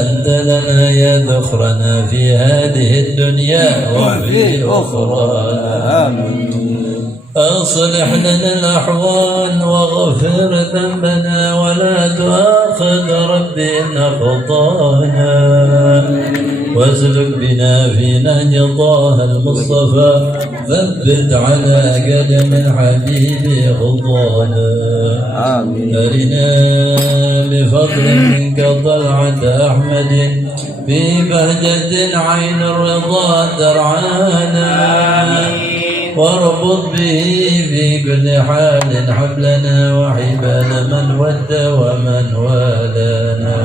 أنت لنا يا ذخرنا في هذه الدنيا وفي أخرانا. آمين. أصلح لنا الأحوال واغفر ذنبنا ولا تؤاخذ ربي إن أخطأنا، واسلك بنا في نهج طه المصطفى، ثبت على قدم الحبيب خطانا. آمين. أرنا بفضل منك طلعة أحمد في بهجة عين الرضا ترعانا، واربط به في كل حال حبلنا وحبال من ود ومن والانا،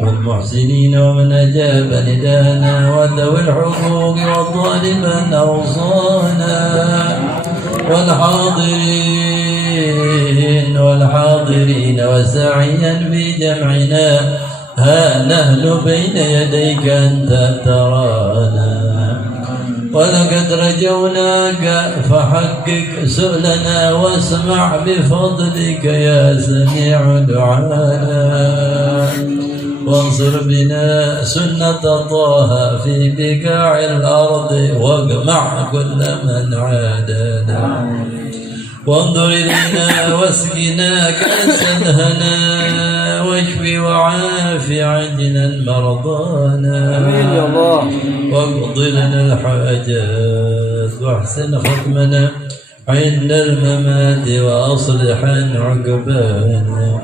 والمحسنين ومن أجاب ندانا، وذوي الحقوق والظالمين أوصانا، والحاضرين وسعيا في جمعنا، ها نهل بين يديك أنت ترانا، ولقد رجوناك فحقق سؤلنا، واسمع بفضلك يا سميع دعانا، وانصر بنا سنة طه في بقاع الأرض، واجمع كل من عادانا، وانظر إلينا واسقنا كأسا هنا، واشف وعاف عجلا مرضانا. آمين يا الله. واقض لنا الحاجات واحسن ختمنا عند الممات، وأصلح عقبانا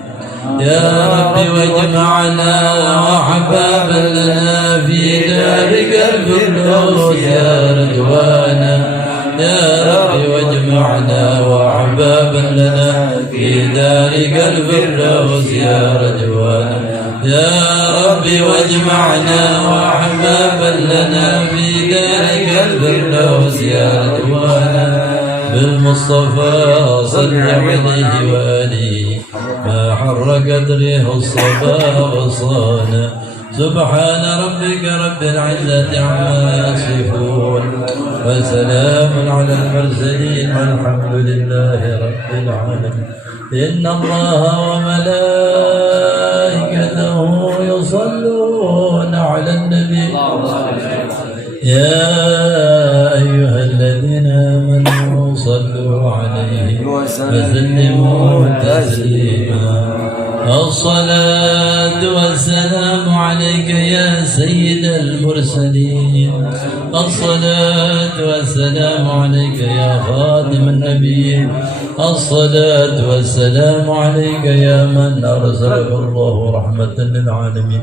يا رب، واجمعنا وأحبابا لنا في دارك الفردوس يا رضوانا، يا رب واجمعنا وأحبابا لنا في دارك الفردوس يا رضوانا، يا رب واجمعنا وأحبابا لنا في دارك الفردوس يا رضوانا، بالمصطفى صل عليه وآله ما حركت ريح الصبا وصانا، سبحان ربك رب العزة عما يصفون، وسلام على المرسلين والحمد لله رب العالمين. إن الله وملائكته يصلون على النبي، يا أيها الذين آمنوا صلوا عليه وسلموا تسليما. الصلاة والسلام عليك يا سيد المرسلين، الصلاة والسلام عليك يا خاتم النبيين، الصلاة والسلام عليك يا من أرسلك الله رحمة للعالمين.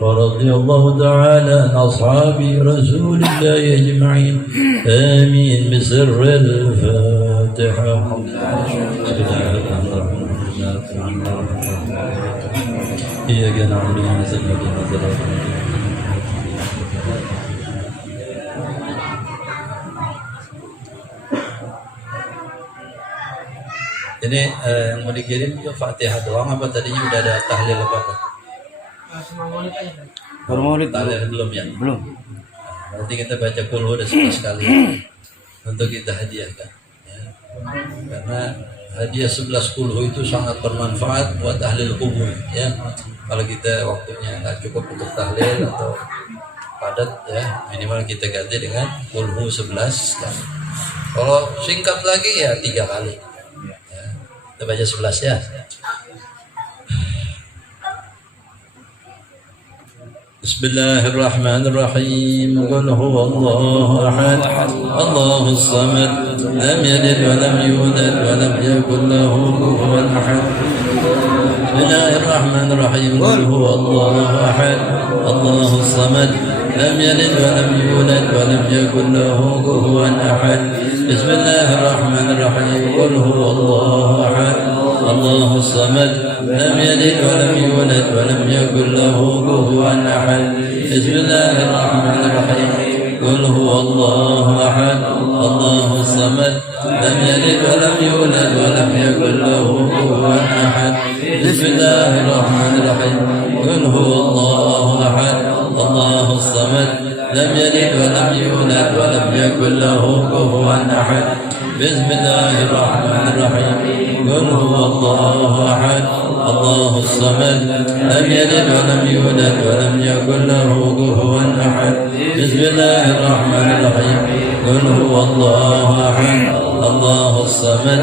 ورضي الله تعالى عن أصحاب رسول الله أجمعين. آمين. بسر الفاتحة. إياك نعبد وإياك نستعين. Ini yang mau dikirim ke Fatihah doang apa tadinya udah ada tahlil apa? Baru maulid tahlil belum ya? Belum. Nanti kita baca kulhu udah 10 kali untuk kita hadiahkan. Ya. Karena hadiah 11 kulhu itu sangat bermanfaat buat tahlil kubur. Ya. Kalau kita waktunya nggak cukup untuk tahlil atau padat, ya minimal kita ganti dengan kulhu 11 kali. Kalau singkat lagi ya 3 kali. Kita baca 11 ya. Bismillahirrahmanirrahim. Qul huwallahu ahad, Allahus samad, lam yalid wa lam yulad wa lam yakul lahu kufuwan ahad. Bismillahirrahmanirrahim. Qul huwallahu ahad, Allahus samad, lam yalid wa lam yulad wa lam yakul lahu kufuwan ahad. Bismillahirrahmanirrahim. Qul huwallahu ahad, Allahus samad, lam yalid wa lam yulad wa lam yakul lahu kufuwan ahad. Bismillahirrahmanirrahim. Qul huwallahu ahad, Allahus samad, lam yalid wa lam yulad wa lam yakul lahu kufuwan ahad. Bismillahirrahmanirrahim. Qul huwallahu ahad, Allahus samad, lam yalid wa lam yulad wa lam yakul lahu kufuwan ahad. Bismillahirrahmanirrahim. Qul huwallahu ahad, الله الصمد لم يلد ولم يولد ولم يكن له كفوا أحد بسم الله الرحمن الرحيم قل هو الله أحد الله الصمد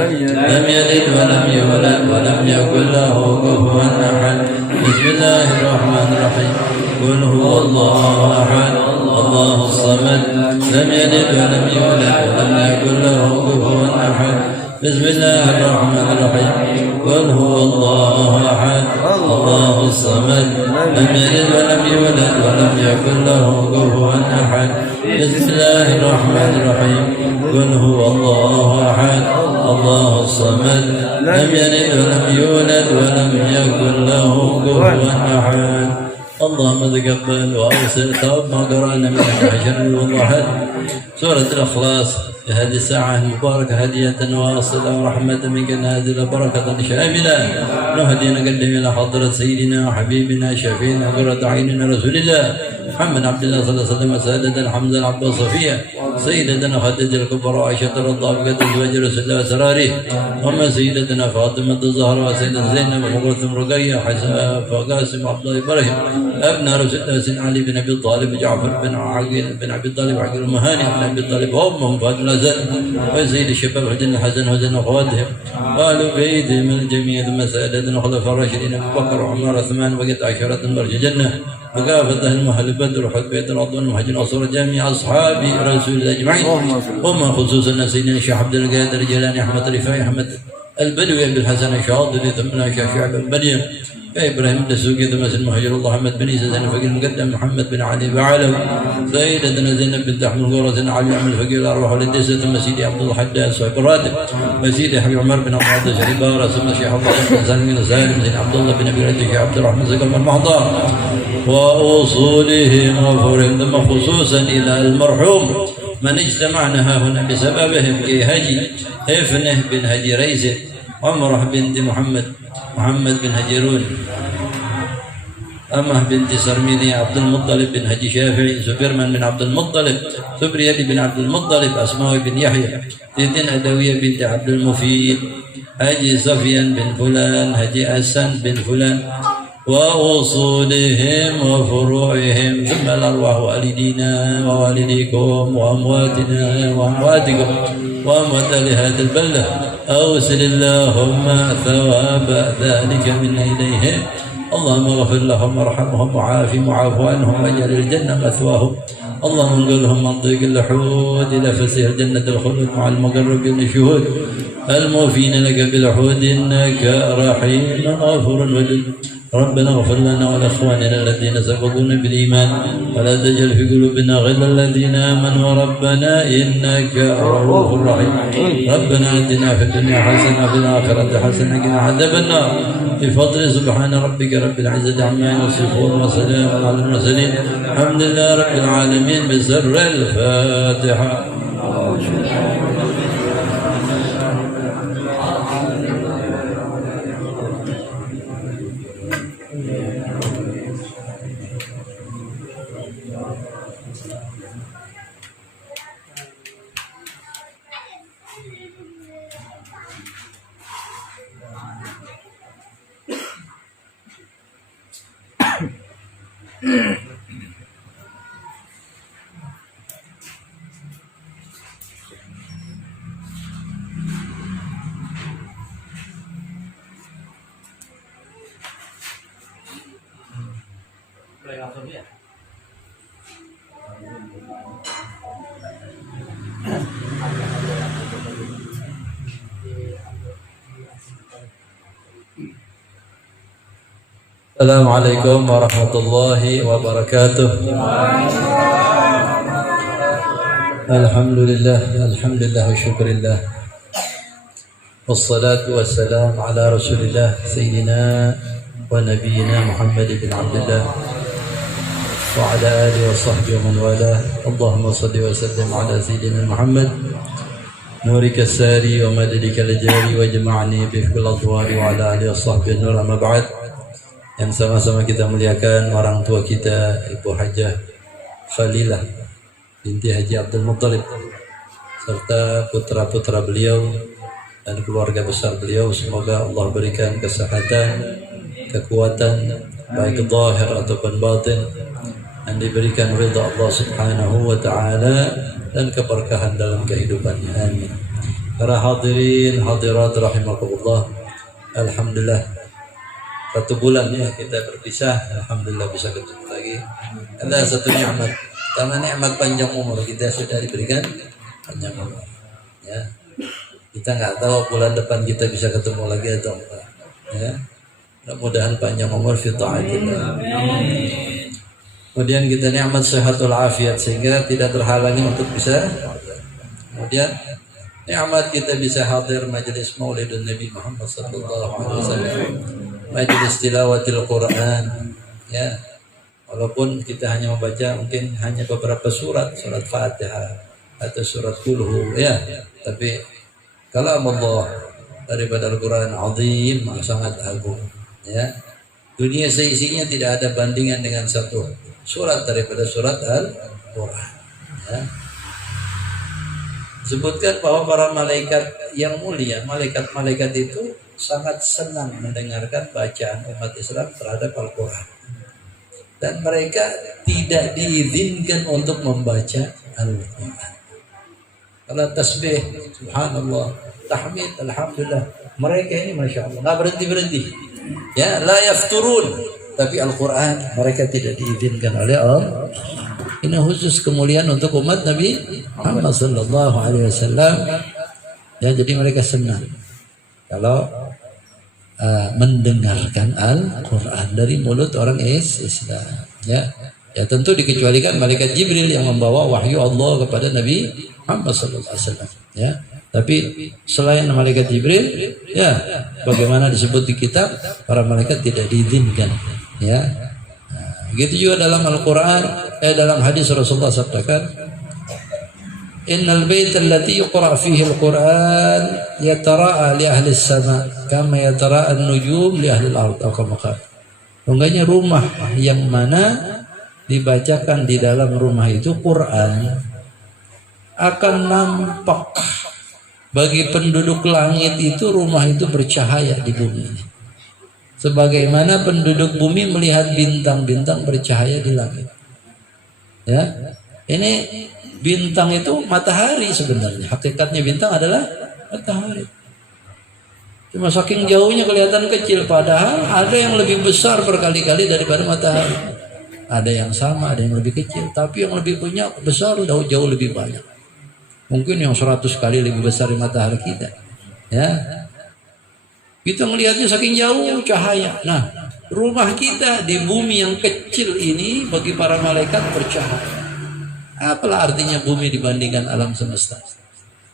لم يلد ولم يولد ولم يكن له كفوا أحد بسم الله الرحمن الرحيم قل هو الله أحد الله الصمد لم يلد ولم يولد ولم يكن له كفوا أحد بسم الله الرحمن الرحيم قل هو الله أحد الله الصمد لم يلد ولم يولد ولم يكن له كفوا أحد بسم الله الرحمن الرحيم قل هو الله أحد الله الصمد لم يلد ولم يولد ولم يكن له كفوا أحد اللهم تقبل وأوصل ثواب ما قرأنا من الحشر والضحى سورة الإخلاص في هذه الساعة المباركة هدية واصلة ورحمة منك نازلة بركة شاملة نهدي نقدم إلى حضرة سيدنا وحبيبنا شفينا قرة عيننا رسول الله محمد عبد الله صلى الله عليه وسلم وسادتنا حمزة العباس صفية سيدتنا خديجة الكبرى عائشة رضي الله عنها زوج رسول الله وسراره وما سيدتنا فاطمة الزهراء وسيدنا زينب ومقرة رقية وقاسم عبد الله إبراهيم أبناء رسول الله سيدنا علي بن أبي طالب وجعفر بن عقيل بن أبي طالب وعقيل ومهاني بن أبي طالب وأمهم فاطمة الأزل وسيد الشباب حسن الحسن وحسن أخواتهم وآل بيتهم الجميع ثم سادتنا خلفاء الراشدين أبو بكر وعمر وعثمان وبقيت عشرة مرج جنة وكافة أهل محل بدر وحبيت رضوان ومهاجرين أنصار جميع أصحاب رسول الله أجمعين وما خصوصا سيدنا الشيخ عبد القادر الجيلاني أحمد رفاعي أحمد البدوي بن الحسن الشاطبي ثم شعب البنية إبراهيم الدسوقي ثم سيدنا مهاجر الله محمد بن عيسى زين الفقير المقدم محمد بن علي بعلوي سيدنا زينب بنت أحمد الغورة سيدنا علي عم الفقير الأرواح والدسة ثم سيدي عبد الله حداد صاحب الراتب وسيدي حبيب عمر بن عبد الله شريبارة ثم الشيخ عبد الله بن سالم بن سالم سيدنا عبد الله بن أبي الشيخ عبد الرحمن زكي المحضار وأصولهم وفورهم ثم خصوصا إلى المرحوم من اجتمعنا هنا بسببهم كي هجي هفنه بن هجي ريزه عمره بنت محمد بن هجيرون أمه بنت سرميني عبد المطلب بن هجي شافعي سبيرمان بن عبد المطلب سبريد بن عبد المطلب أسماء بن يحيى تيتين أدوية بنت عبد المفيد هجي سفيان بن فلان هجي أسان بن فلان وأصولهم وفروعهم ثم الأرواح والدينا ووالديكم وأمواتنا وأمواتكم وأموات لهذه البلدة أوصل اللهم ثواب ذلك منا إليهم اللهم اغفر لهم وارحمهم وعافهم وعاف عنهم واجعل الجنة مثواهم اللهم انقلهم من ضيق اللحود إلى فسيح جنة الخلود مع المقربين الشهود الموفين لك بالحود إنك رحيم غفور ودود ربنا اغفر لنا ولإخواننا الذين سبقونا بالإيمان ولا تجعل في قلوبنا غلا الذين آمنوا ربنا إنك رؤوف رحيم ربنا آتنا في الدنيا حسنة وفي الآخرة حسنة وقنا عذاب النار بفضل سبحان ربك رب العزة عما يصفون وسلام على المرسلين الحمد لله رب العالمين بسر الفاتحة. Assalamualaikum warahmatullahi wabarakatuh. Alhamdulillah wa syukurillah. Wassalatu wassalam ala rasulillah Sayyidina wa Nabiyyina Muhammad bin Abdullah wa ala alihi wa sahbihi wa man wala. Allahumma salli wa sallim ala Sayyidina Muhammad nurika sari wa madadika al-jari wa jama'ni bi fil adwari wa ala alihi wa sahbihi nur amma ba'd. Yang sama-sama kita muliakan orang tua kita Ibu Hajah Khalilah binti Haji Abdul Muttalib serta putra-putra beliau dan keluarga besar beliau, semoga Allah berikan kesehatan, kekuatan baik zahir ataupun batin, dan diberikan ridha Allah Subhanahu wa taala dan keberkahan dalam kehidupannya. Amin. Para hadirin hadirat rahimakumullah, alhamdulillah 1 bulan ya kita berpisah, alhamdulillah bisa ketemu lagi. Ada satu nikmat, karena nikmat panjang umur kita sudah diberikan panjang umur. Ya, kita nggak tahu bulan depan kita bisa ketemu lagi atau enggak. Ya, mudah-mudahan panjang umur fi taatillah. Kemudian kita nikmat sehatul afiat sehingga tidak terhalangi untuk bisa. Kemudian nikmat kita bisa hadir majelis Maulidun Nabi Muhammad sallallahu alaihi wasallam, majelis tilawatil Quran, ya. Walaupun kita hanya membaca mungkin hanya beberapa surat Fatihah atau surat Qul ya, tapi kalam Allah daripada Al-Quran azim, sangat agung, ya. Dunia seisinya tidak ada bandingan dengan satu surat daripada surat Al-Quran, ya. Sebutkan bahwa para malaikat yang mulia, malaikat-malaikat itu sangat senang mendengarkan bacaan umat Islam terhadap Al-Quran, dan mereka tidak diizinkan untuk membaca Al-Quran. Kalau tasbih, subhanallah, tahmid, alhamdulillah, mereka ini masya Allah nggak berhenti, ya, la yafturun. Tapi Al-Quran mereka tidak diizinkan oleh Allah. Ini khusus kemuliaan untuk umat Nabi Muhammad sallallahu alaihi wasallam. Ya, jadi mereka senang kalau mendengarkan Al-Quran dari mulut orang Islam. Ya, ya tentu dikecualikan malaikat Jibril yang membawa wahyu Allah kepada Nabi Muhammad sallallahu alaihi wasallam. Ya, tapi selain malaikat Jibril, ya, bagaimana disebut di kitab, para malaikat tidak diizinkan. Ya, begitu juga dalam Al-Quran, dalam hadis Rasulullah sabdakan, Innal baita allati yuqra fihi al-Quran yatara'a li ahli as-sama kama yatara'a an-nujum li ahli al-ard atau kama qala. Sungguhnya rumah yang mana dibacakan di dalam rumah itu Quran akan nampak bagi penduduk langit itu, rumah itu bercahaya di bumi ini. Sebagaimana penduduk bumi melihat bintang-bintang bercahaya di langit. Ya, ini bintang itu matahari sebenarnya. Hakikatnya bintang adalah matahari. Cuma saking jauhnya kelihatan kecil, padahal ada yang lebih besar berkali-kali daripada matahari. Ada yang sama, ada yang lebih kecil, tapi yang lebih punya besar jauh lebih banyak. Mungkin yang 100 kali lebih besar dari matahari kita. Ya. Kita melihatnya saking jauh cahaya. Nah, rumah kita di bumi yang kecil ini bagi para malaikat bercahaya. Apalah artinya bumi dibandingkan alam semesta?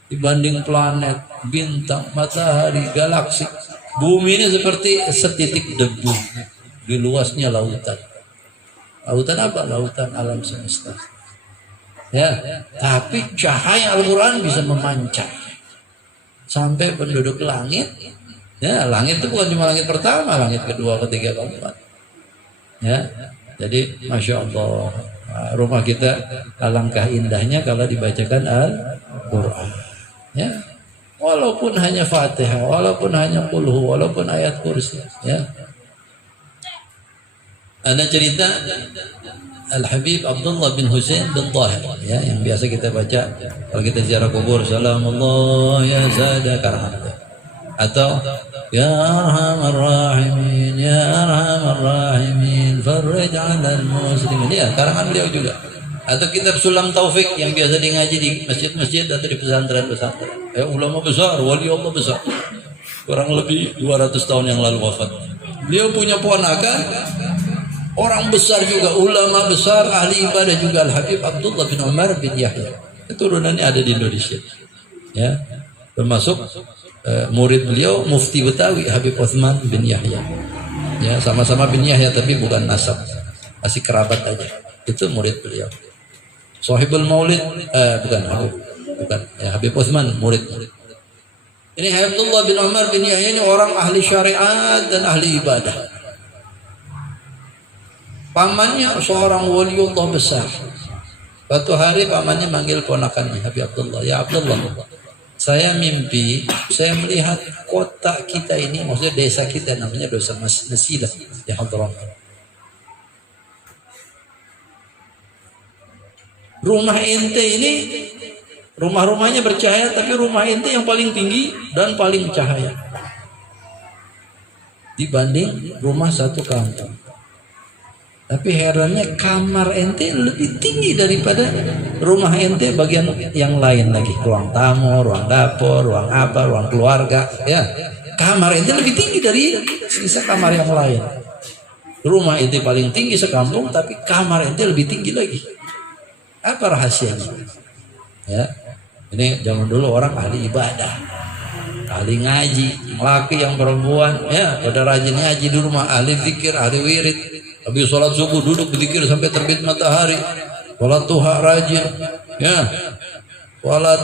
Dibanding planet, bintang, matahari, galaksi. Bumi ini seperti setitik debu di luasnya lautan. Lautan apa? Lautan alam semesta. Ya, tapi cahaya Al-Quran bisa memancar sampai penduduk langit. Ya, langit itu bukan cuma langit pertama, langit kedua, ketiga, keempat. Ya, jadi masya Allah, rumah kita alangkah indahnya kalau dibacakan Al-Quran. Ya, walaupun hanya Fatihah, walaupun hanya Qul Hu, walaupun ayat kursi. Ya, ada cerita Al-Habib Abdullah bin Husain bin Tahir, ya, yang biasa kita baca kalau kita ziarah kubur, Salamullah ya Zada Karhan, atau Ya Arhamar Rahimin, Ya Arhamar Rahimin, Farrij 'alal muslimin. Ya, karangan beliau juga. Atau kitab Sulam Taufik yang biasa ngaji di masjid-masjid atau di pesantren-pesantren. Ulama besar, wali Allah besar. Kurang lebih 200 tahun yang lalu wafat. Beliau punya ponakan orang besar juga, ulama besar, ahli ibadah juga, Al-Habib Abdullah bin Umar bin Yahya. Keturunannya ada di Indonesia. Ya, termasuk murid beliau Mufti Betawi Habib Utsman bin Yahya. Ya, sama-sama bin Yahya tapi bukan nasab, masih kerabat aja. Itu murid beliau. Sahibul Maulid bukan ya, Habib Utsman murid. Ini Abdullah bin Umar bin Yahya ini orang ahli syariat dan ahli ibadah. Pamannya seorang waliullah besar. Suatu hari pamannya manggil ponakannya Habib Abdullah, ya Abdullah, Saya mimpi, saya melihat kota kita ini, maksudnya desa kita namanya Desa Masilah di Hadramaut. Rumah ente ini, rumah-rumahnya bercahaya, tapi rumah ente yang paling tinggi dan paling cahaya dibanding rumah satu kampung. Tapi herannya kamar ente lebih tinggi daripada rumah ente bagian yang lain lagi. Ruang tamu, ruang dapur, ruang apa, ruang keluarga. Ya, kamar ente lebih tinggi dari sisa kamar yang lain. Rumah ente paling tinggi sekampung, tapi kamar ente lebih tinggi lagi. Apa rahasianya? Ya, ini zaman dulu orang ahli ibadah, ahli ngaji, laki yang perempuan, ya, pada rajin ngaji di rumah, ahli zikir, ahli wirid. Habis sholat subuh duduk berzikir sampai terbit matahari. Sholat duha rajin, ya. Sholat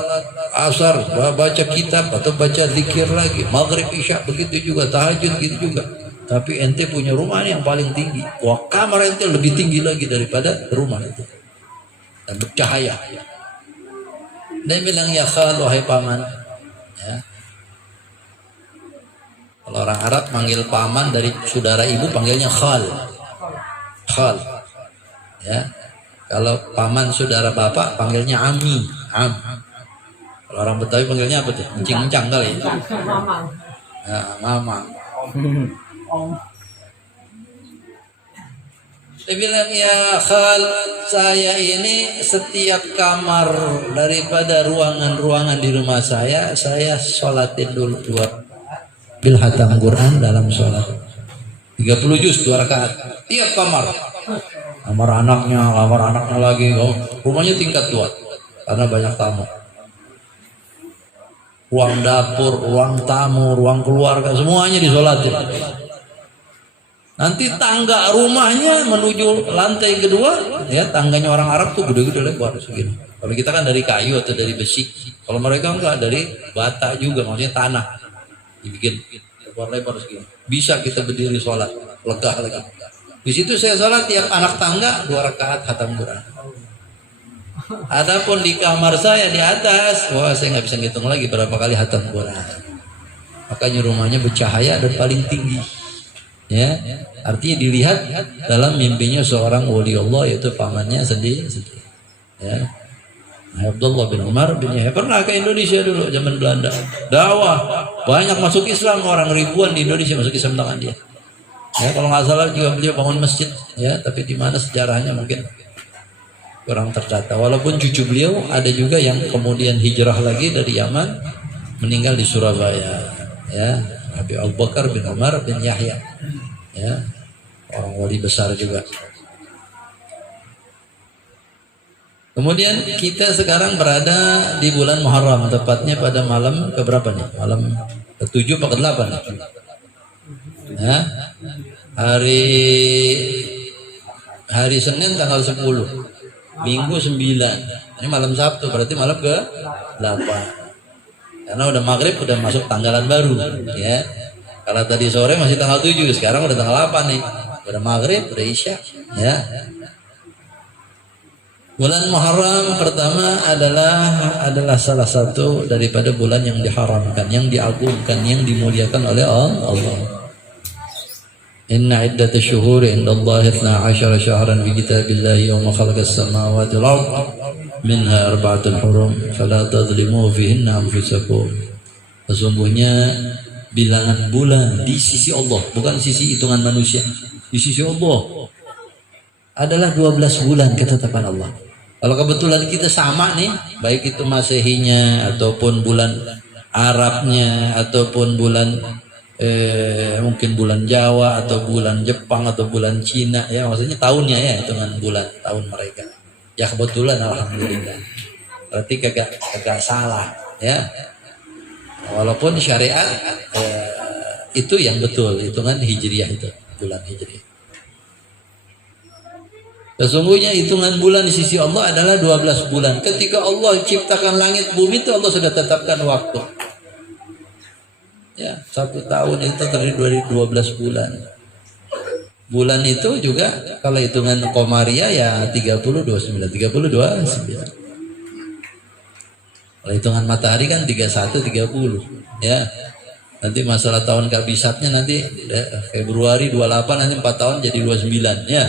asar baca kitab atau baca zikir lagi. Maghrib isya begitu juga, tahajud gitu juga. Tapi ente punya rumah yang paling tinggi. Wah, kamar ente lebih tinggi lagi daripada rumah itu. Dan bercahaya. Dia bilang, ya khal, wahai paman. Ya. Kalau orang Arab manggil paman dari saudara ibu panggilnya khal. Khal. Ya. Kalau paman saudara bapak panggilnya ami, am. Kalau orang Betawi panggilnya apa tuh? Encing-encang kali. Mamang. Ya, mama. Dia bilang, ya khal, saya ini setiap kamar daripada ruangan-ruangan di rumah saya sholatin dulu 2 bil hatam Quran dalam sholat. 30 juz 2 rakaat tiap kamar. Kamar anaknya lagi. Rumahnya tingkat 2 karena banyak tamu. Ruang dapur, ruang tamu, ruang keluarga, semuanya disolatin. Nanti tangga rumahnya menuju lantai kedua, ya, tangganya orang Arab tuh gede-gede lebar segini. Kalau kita kan dari kayu atau dari besi. Kalau mereka enggak, dari bata juga, maksudnya tanah. Dibikin lebar-lebar segini. Bisa kita berdiri sholat, lega lagi. Di situ saya sholat tiap anak tangga 2 rakaat khatam Quran. Adapun di kamar saya di atas, wah, saya nggak bisa ngitung lagi berapa kali khatam Quran. Makanya rumahnya bercahaya dan paling tinggi. Ya, artinya dilihat dalam mimpinya seorang wali Allah, yaitu pamannya sendiri. Ya. Abdullah bin Umar bin Yahya pernah ke Indonesia dulu zaman Belanda. Dakwah, banyak masuk Islam, orang ribuan di Indonesia masuk Islam tangan dia. Ya, kalau nggak salah juga beliau bangun masjid, ya, tapi di mana sejarahnya mungkin kurang terdata. Walaupun cucu beliau ada juga yang kemudian hijrah lagi dari Yaman, meninggal di Surabaya. Ya, Habib Abu Bakar bin Umar bin Yahya. Ya, orang wali besar juga. Kemudian kita sekarang berada di bulan Muharram, tepatnya pada malam keberapa nih? Malam ke-7 atau ke-8 nih? Ya, hari Senin tanggal 10, Minggu 9, ini malam Sabtu, berarti malam ke-8. Karena udah maghrib, udah masuk tanggalan baru, ya. Kalau tadi sore masih tanggal 7, sekarang udah tanggal 8 nih. Udah maghrib, udah isya, ya. Bulan Muharram pertama adalah salah satu daripada bulan yang diharamkan, yang diagungkan, yang dimuliakan oleh Allah. Inna iddatash syuhuri indallahi 12 syahran fi kitabillahi yawma khalaqas samawati wal ardh minha arba'atul hurum fala tadhlimu fihinna anfusakum. Sesungguhnya bilangan bulan di sisi Allah, bukan sisi hitungan manusia, di sisi Allah adalah 12 bulan ketetapan Allah. Kalau kebetulan kita sama nih, baik itu Masehinya ataupun bulan Arabnya ataupun bulan mungkin bulan Jawa atau bulan Jepang atau bulan Cina, ya, maksudnya tahunnya, ya, hitungan bulan tahun mereka. Ya kebetulan, alhamdulillah. Berarti kagak salah, ya. Walaupun syariat itu yang betul, hitungan hijriah itu, bulan hijriah. Sesungguhnya hitungan bulan di sisi Allah adalah 12 bulan. Ketika Allah ciptakan langit bumi itu Allah sudah tetapkan waktu. Ya, 1 tahun itu terdiri dari 12 bulan. Bulan itu juga kalau hitungan Komariah ya 30, 29, 30, 29. Kalau hitungan matahari kan 31 30 ya. Nanti masalah tahun kabisatnya nanti Februari 28, nanti 4 tahun jadi 29 ya.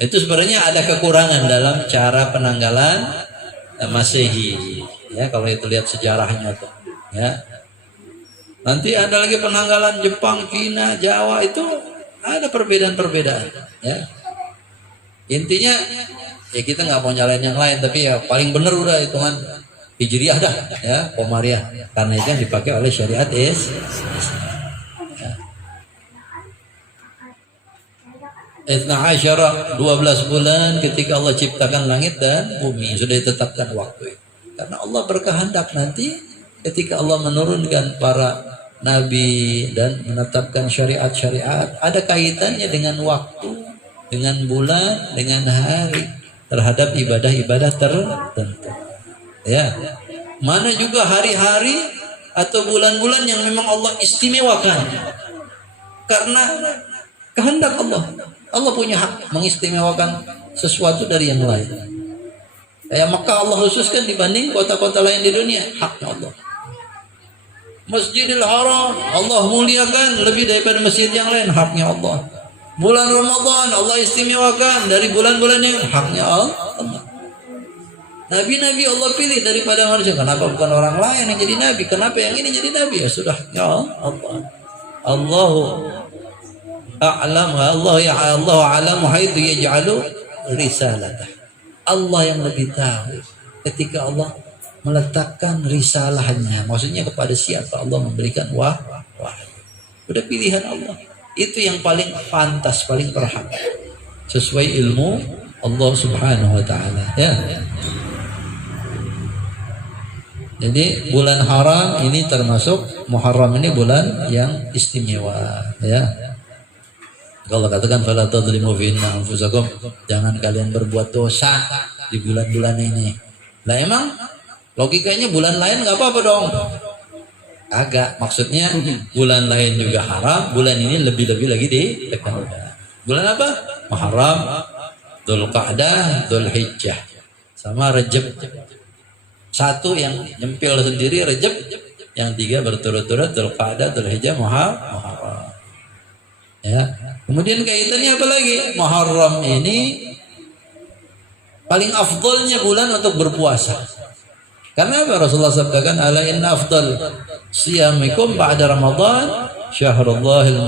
Itu sebenarnya ada kekurangan dalam cara penanggalan Masehi ya, kalau itu lihat sejarahnya tuh ya. Nanti ada lagi penanggalan Jepang, Cina, Jawa, itu ada perbedaan-perbedaan ya. Intinya ya kita nggak mau nyalain yang lain, tapi ya paling bener udah hitungan Hijriah dah ya, Komariah, karena itu yang dipakai oleh syariat Islam. Isna asyara 12 bulan ketika Allah ciptakan langit dan bumi, sudah ditetapkan waktu itu. Karena Allah berkehendak nanti ketika Allah menurunkan para nabi dan menetapkan syariat-syariat, ada kaitannya dengan waktu, dengan bulan, dengan hari terhadap ibadah-ibadah tertentu. Ya, mana juga hari-hari atau bulan-bulan yang memang Allah istimewakan karena kehendak Allah. Allah punya hak mengistimewakan sesuatu dari yang lain. Kayak Mekah Allah khususkan dibanding kota-kota lain di dunia, haknya Allah. Masjidil Haram Allah muliakan lebih daripada masjid yang lain, haknya Allah. Bulan Ramadan Allah istimewakan dari bulan-bulan yang haknya Allah. Nabi-nabi Allah pilih daripada manusia. Kenapa bukan orang lain yang jadi nabi? Kenapa yang ini jadi nabi? Ya sudah, ya Allah. Allahu a'lam, Allah ya Allah a'lam haitsu yaj'alu risalatah. Allah yang lebih tahu ketika Allah meletakkan risalahnya. Maksudnya kepada siapa Allah memberikan wahyu. Udah pilihan Allah. Itu yang paling pantas, paling berhak sesuai ilmu Allah Subhanahu wa taala, ya. Jadi bulan haram ini termasuk Muharram, ini bulan yang istimewa ya. Kalau katakan fala tadlimu fiinna anfusakum, jangan kalian berbuat dosa di bulan-bulan ini. Lah emang logikanya bulan lain nggak apa-apa dong? Agak, maksudnya bulan lain juga haram, bulan ini lebih-lebih lagi ditekankan. Bulan apa? Muharram, Dzulqa'dah, Dzulhijjah, sama Rajab. Satu yang nyempil sendiri Rajab, yang tiga berturut-turut Dzulqa'dah, Dzulhijjah, Muharram. Ya. Kemudian kaitannya apa lagi? Muharram ini paling afdalnya bulan untuk berpuasa. Karena apa? Rasulullah sabdakan, ala inna afdal siyamikum ba'da Ramadan syahrullahil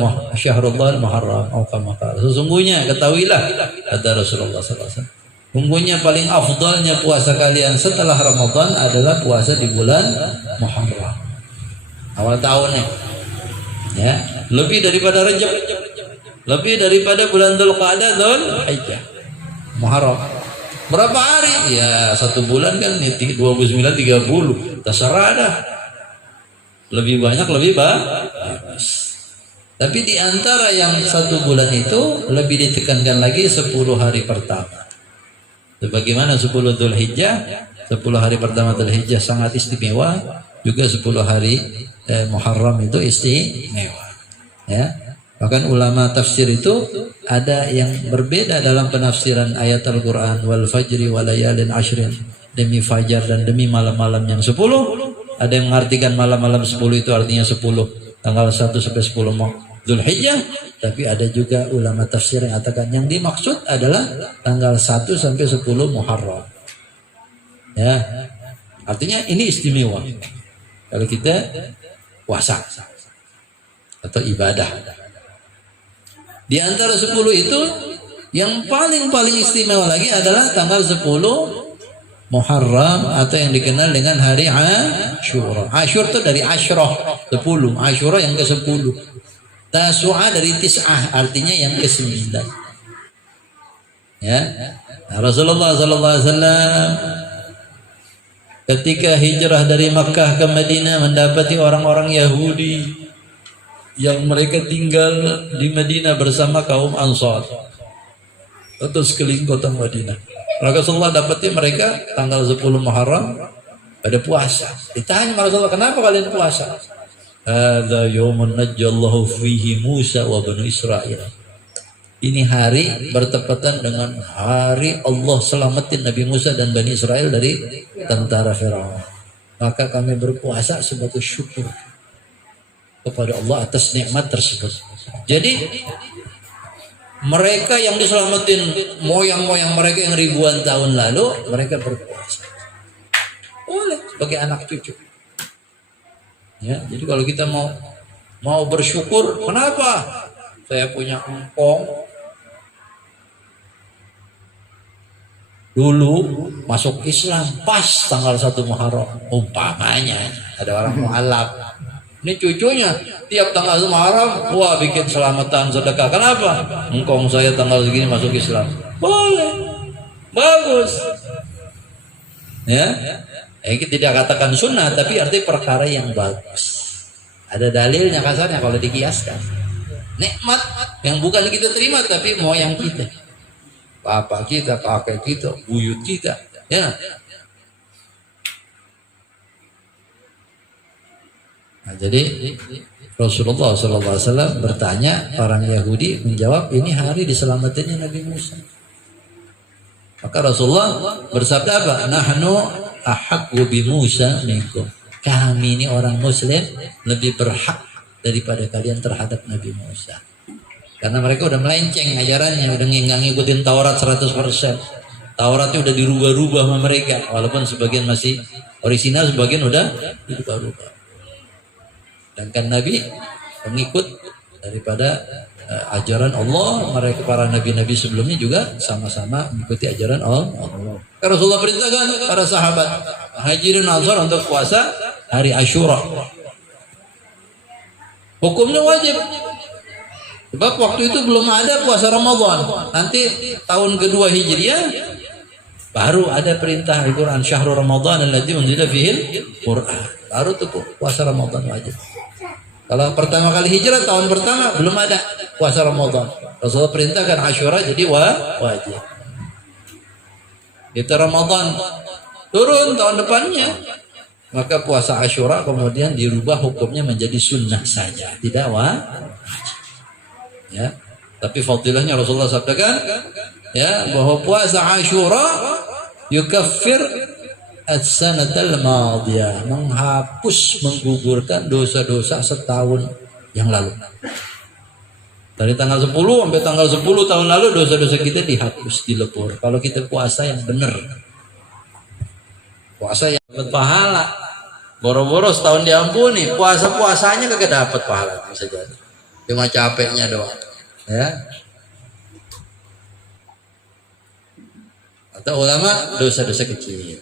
muharram. Sesungguhnya ketahuilah, kata Rasulullah SAW, sungguhnya paling afdalnya puasa kalian setelah Ramadan adalah puasa di bulan Muharram, awal tahun nih. Ya, lebih daripada Rajab, lebih daripada bulan Dzulqa'dah, Dzulhijjah, Muharram. Berapa hari? Ya satu bulan kan 29 30, terserah dah. Lebih banyak lebih bagus. Tapi di antara yang satu bulan itu lebih ditekankan lagi 10 hari pertama. Sebagaimana 10 Dzulhijjah, 10 hari pertama Dzulhijjah sangat istimewa, juga 10 hari Muharram itu istimewa. Ya. Bahkan ulama tafsir itu ada yang berbeda dalam penafsiran ayat Al-Quran, wal fajri walayalin ashrin, demi fajar dan demi malam-malam yang 10. Ada yang mengartikan malam-malam 10 itu artinya 10 tanggal 1 sampai 10 Dzulhijjah, tapi ada juga ulama tafsir yang katakan yang dimaksud adalah tanggal 1 sampai 10 Muharram. Ya. Artinya ini istimewa kalau kita puasa atau ibadah. Di antara 10 itu yang paling istimewa lagi adalah tanggal 10 Muharram atau yang dikenal dengan hari Asyura. Asyur itu dari Asyrah, 10. Asyura yang ke-10. Tasu'a dari Tis'ah, artinya yang ke-9. Ya. Nah, Rasulullah SAW ketika hijrah dari Makkah ke Madinah mendapati orang-orang Yahudi yang mereka tinggal di Madinah bersama kaum Ansar atau sekeliling kota Madinah. Rasulullah dapati mereka tanggal 10 Muharram pada puasa. Ditanya Rasulullah, kenapa kalian puasa? Hadza yaumun najjallahu fihi Musa wa banu Israil. Ini hari bertepatan dengan hari Allah selamatin Nabi Musa dan Bani Israel dari tentara Firaun. maka kami berpuasa sebagai syukur kepada Allah atas nikmat tersebut. Jadi mereka yang diselamatin moyang-moyang mereka yang ribuan tahun lalu, mereka berpuasa. Boleh sebagai anak cucu. Ya, jadi kalau kita mau bersyukur, kenapa? Saya punya engkong dulu masuk Islam pas tanggal 1 Muharram, umpamanya ada orang mualaf, ini cucunya tiap tanggal 1 Muharram wah bikin selamatan sedekah. Kenapa? Engkong saya tanggal segini masuk Islam. Boleh, bagus ya. Kita tidak katakan sunnah, tapi artinya perkara yang bagus, ada dalilnya kasarnya kalau dikiaskan. Nikmat yang bukan kita terima tapi mau yang kita, bapak kita, kakek kita, buyut kita, ya. Nah, jadi Rasulullah SAW bertanya, orang Yahudi menjawab, ini hari diselamatkannya Nabi Musa. Maka Rasulullah bersabda apa? Nahnu ahaqqu bi Musa minkum. Kami ini orang Muslim lebih berhak daripada kalian terhadap Nabi Musa. Karena mereka udah melenceng ajarannya, udah nggak ngikutin Taurat 100%. Tauratnya udah dirubah-rubah sama mereka, walaupun sebagian masih orisinal, sebagian udah dirubah-rubah. Dan kan Nabi pengikut daripada ajaran Allah, mereka para nabi-nabi sebelumnya juga sama-sama mengikuti ajaran Allah. Karena Rasulullah perintahkan para sahabat Muhajirin Ansar untuk puasa hari Asyura. Hukumnya wajib. Sebab waktu itu belum ada puasa Ramadan. Nanti tahun kedua Hijriah baru ada perintah Al-Quran, Syahrul Ramadan alladzi unzila fihil Quran. Baru tuh puasa Ramadan wajib. Kalau pertama kali hijrah tahun pertama belum ada puasa Ramadan. Rasulullah perintahkan Asyura jadi wajib. Itu Ramadan turun tahun depannya, maka puasa Asyura kemudian dirubah hukumnya menjadi sunnah saja, tidak wajib. Ya, tapi fadilahnya Rasulullah sabdakan ya bahwa puasa Asyura yukaffir as-sanatal madiyah, menghapus, menggugurkan dosa-dosa setahun yang lalu. Dari tanggal 10 sampai tanggal 10 tahun lalu dosa-dosa kita dihapus, dilepur. Kalau kita puasa yang benar, puasa yang dapat pahala, boro-boro setahun diampuni, puasa-puasanya kagak dapat pahala bisa jadi. Cuma capeknya doang, ya. Atau ulama dosa-dosa kecil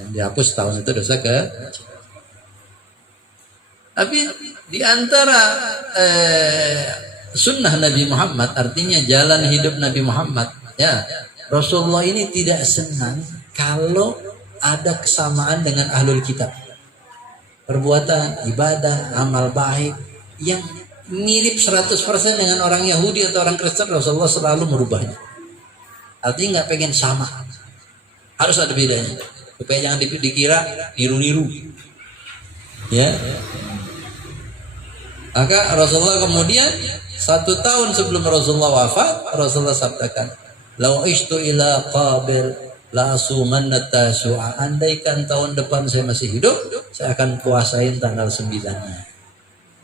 yang dihapus tahun itu dosa kecil. Tapi di antara sunnah Nabi Muhammad, artinya jalan hidup Nabi Muhammad, ya, Rasulullah ini tidak senang kalau ada kesamaan dengan ahlul kitab. Perbuatan, ibadah, amal baik yang mirip 100% dengan orang Yahudi atau orang Kristen, Rasulullah selalu merubahnya. Artinya nggak pengen sama, harus ada bedanya supaya jangan dikira niru-niru, ya. Maka Rasulullah kemudian 1 tahun sebelum Rasulullah wafat, Rasulullah sabdakan, "Lau ishtu ila qabil la asumanna tasu'a." Andaikan tahun depan saya masih hidup, saya akan puasain tanggal 9-nya.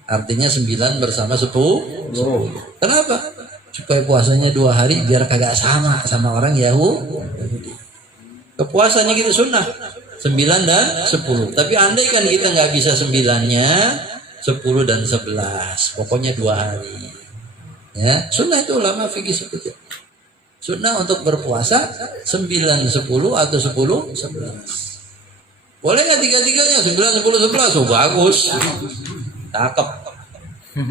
Artinya 9 bersama 10. Kenapa? Supaya puasanya 2 hari biar kagak sama orang Yahudi. Kepuasannya kita sunnah 9 dan 10. Tapi andaikan kita nggak bisa 9-nya, 10 dan 11, pokoknya 2 hari. Ya, sunnah itu ulama fikih seperti itu. Sunnah untuk berpuasa 9, 10 atau 10, 11. Boleh nggak 3-3-nya 9, 10, 11? Oh bagus, cakep.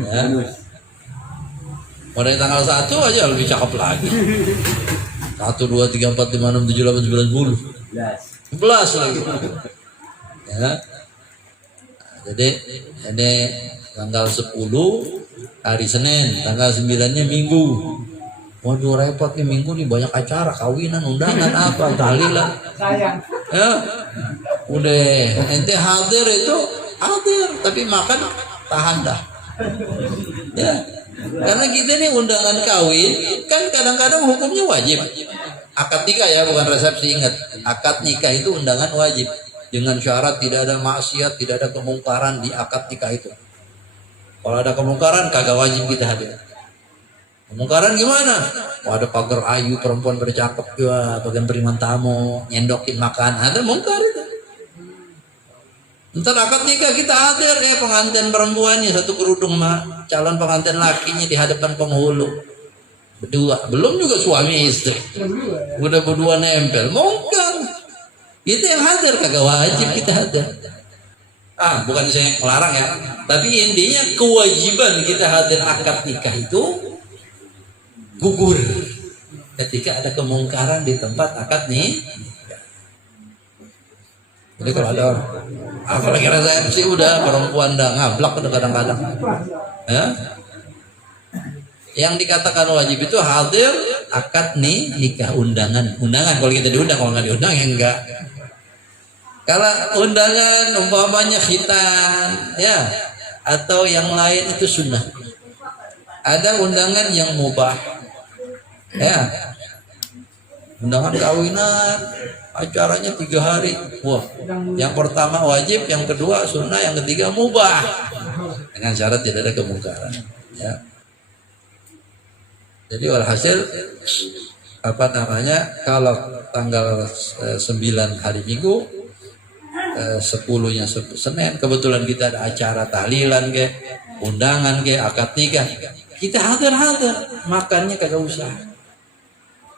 Ya. Mulai tanggal 1 aja lebih cakep lagi. 1, 2, 3, 4, 5, 6, 7, 8, 9, 10. 11 lagi. Ya. Jadi tanggal 10 hari Senin, tanggal 9-nya Minggu. Waduh repot nih Minggu nih, banyak acara, kawinan, undangan apa, tahlilan. Sayang. Ya. Udah ente hadir itu hadir, tapi makan tahan dah. Ya. Karena kita nih undangan kawin kan kadang-kadang hukumnya wajib. Akad nikah ya, bukan resepsi, ingat. Akad nikah itu undangan wajib. dengan syarat tidak ada maksiat, tidak ada kemungkaran di akad nikah itu. Kalau ada kemungkaran kagak wajib kita hadir. Kemungkaran gimana? Ada pagar ayu, perempuan bercakap juga, bagian beriman tamu, nyendokin makan, ada mungkar itu. Ntar akad nikah kita hadir, pengantin perempuannya satu kerudung mah, calon pengantin lakinya di hadapan penghulu. Berdua, belum juga suami istri. Udah berdua nempel, mungkar. Itu yang hadir, kagak wajib kita hadir. Bukan saya yang melarang ya, tapi intinya kewajiban kita hadir akad nikah itu gugur ketika ada kemungkaran di tempat akad nih. Jadi kalau ada orang, apalagi rasa MC udah perempuan dah ngablak udah kadang-kadang. Ya? Yang dikatakan wajib itu hadir akad nikah, undangan. Kalau kita diundang, kalau nggak diundang ya enggak. Kalau undangan umpamanya khitan ya atau yang lain itu sunnah. Ada undangan yang mubah ya, undangan kawinan acaranya 3 hari. Wah, yang pertama wajib, yang kedua sunnah, yang ketiga mubah dengan syarat tidak ada kemungkaran ya. Jadi walhasil kalau tanggal 9 hari Minggu, 10-nya Senin, kebetulan kita ada acara tahlilan ke, undangan ke, akad nikah, kita hadir, makannya kagak usah.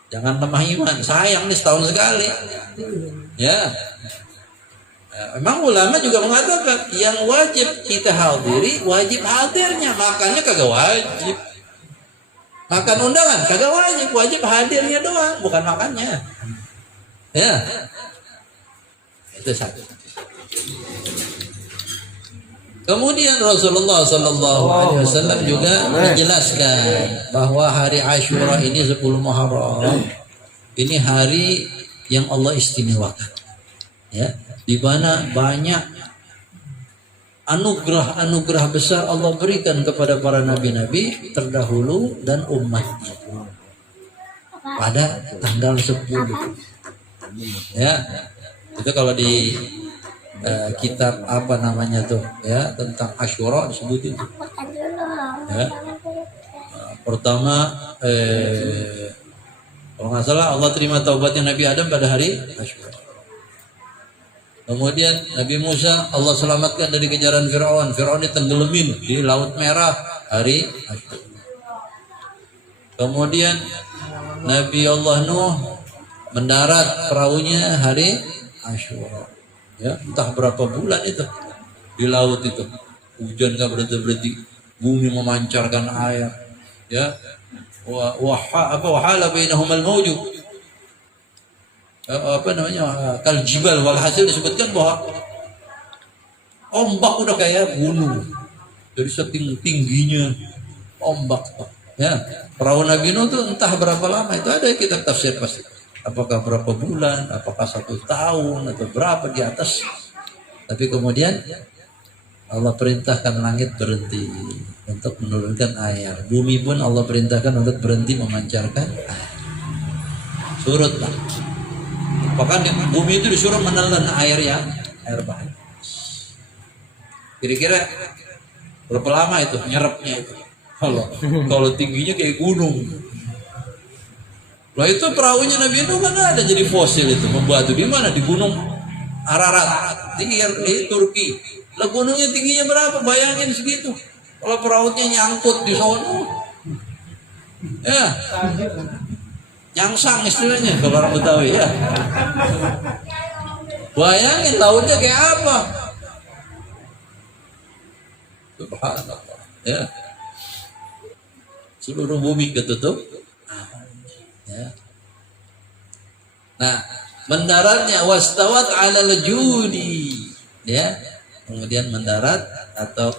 Jangan lemah iman, sayang nih setahun sekali. Ya. Emang ulama juga mengatakan yang wajib kita hadiri, wajib hadirnya, makannya kagak wajib. Makan undangan kagak wajib, wajib hadirnya doang, bukan makannya. Ya. Itu satu. Kemudian Rasulullah SAW juga menjelaskan bahwa hari Ashura ini 10 Muharram ini hari yang Allah istimewakan, ya, di mana banyak anugerah besar Allah berikan kepada para nabi-nabi terdahulu dan umatnya pada tanggal 10. Ya, itu kalau di kitab apa namanya tuh ya tentang Ashura disebutin ya. Pertama kalau nggak salah Allah terima taubatnya Nabi Adam pada hari Ashura. Kemudian Nabi Musa Allah selamatkan dari kejaran Firaun. Firaun ditenggelamin di Laut Merah hari Ashura. Kemudian Nabi Allah Nuh mendarat perahunya hari Ashura. Ya, entah berapa bulan itu di laut itu, hujan nggak berhenti, bumi memancarkan air, ya, wahala bainahumal mawju, kal jibal, walhasil disebutkan bahwa ombak udah kayak gunung, jadi setingginya ombak, ya. Perahu Nabi Nuh itu entah berapa lama, itu ada kitab tafsir pasti. Apakah berapa bulan, apakah 1 tahun, atau berapa di atas. Tapi kemudian Allah perintahkan langit berhenti untuk menurunkan air. Bumi pun Allah perintahkan untuk berhenti memancarkan air. Surutlah. Bahkan bumi itu disuruh menelan air banyak. Kira-kira berapa lama itu nyerapnya itu? Kalau tingginya kayak gunung. Lah itu perahunya Nabi Nuh kan ada jadi fosil itu, membatu di mana? Di Gunung Ararat di Turki. Lah gunungnya tingginya berapa? Bayangin segitu. Kalau perahunya nyangkut di sono. Ya. Nyangsang istilahnya kalau orang Betawi ya. Bayangin lautnya kayak apa? Subhanallah. Ya. Seluruh bumi ketutup. Ya. Nah, mendaratnya wastawat 'alal judi, ya. Kemudian mendarat atau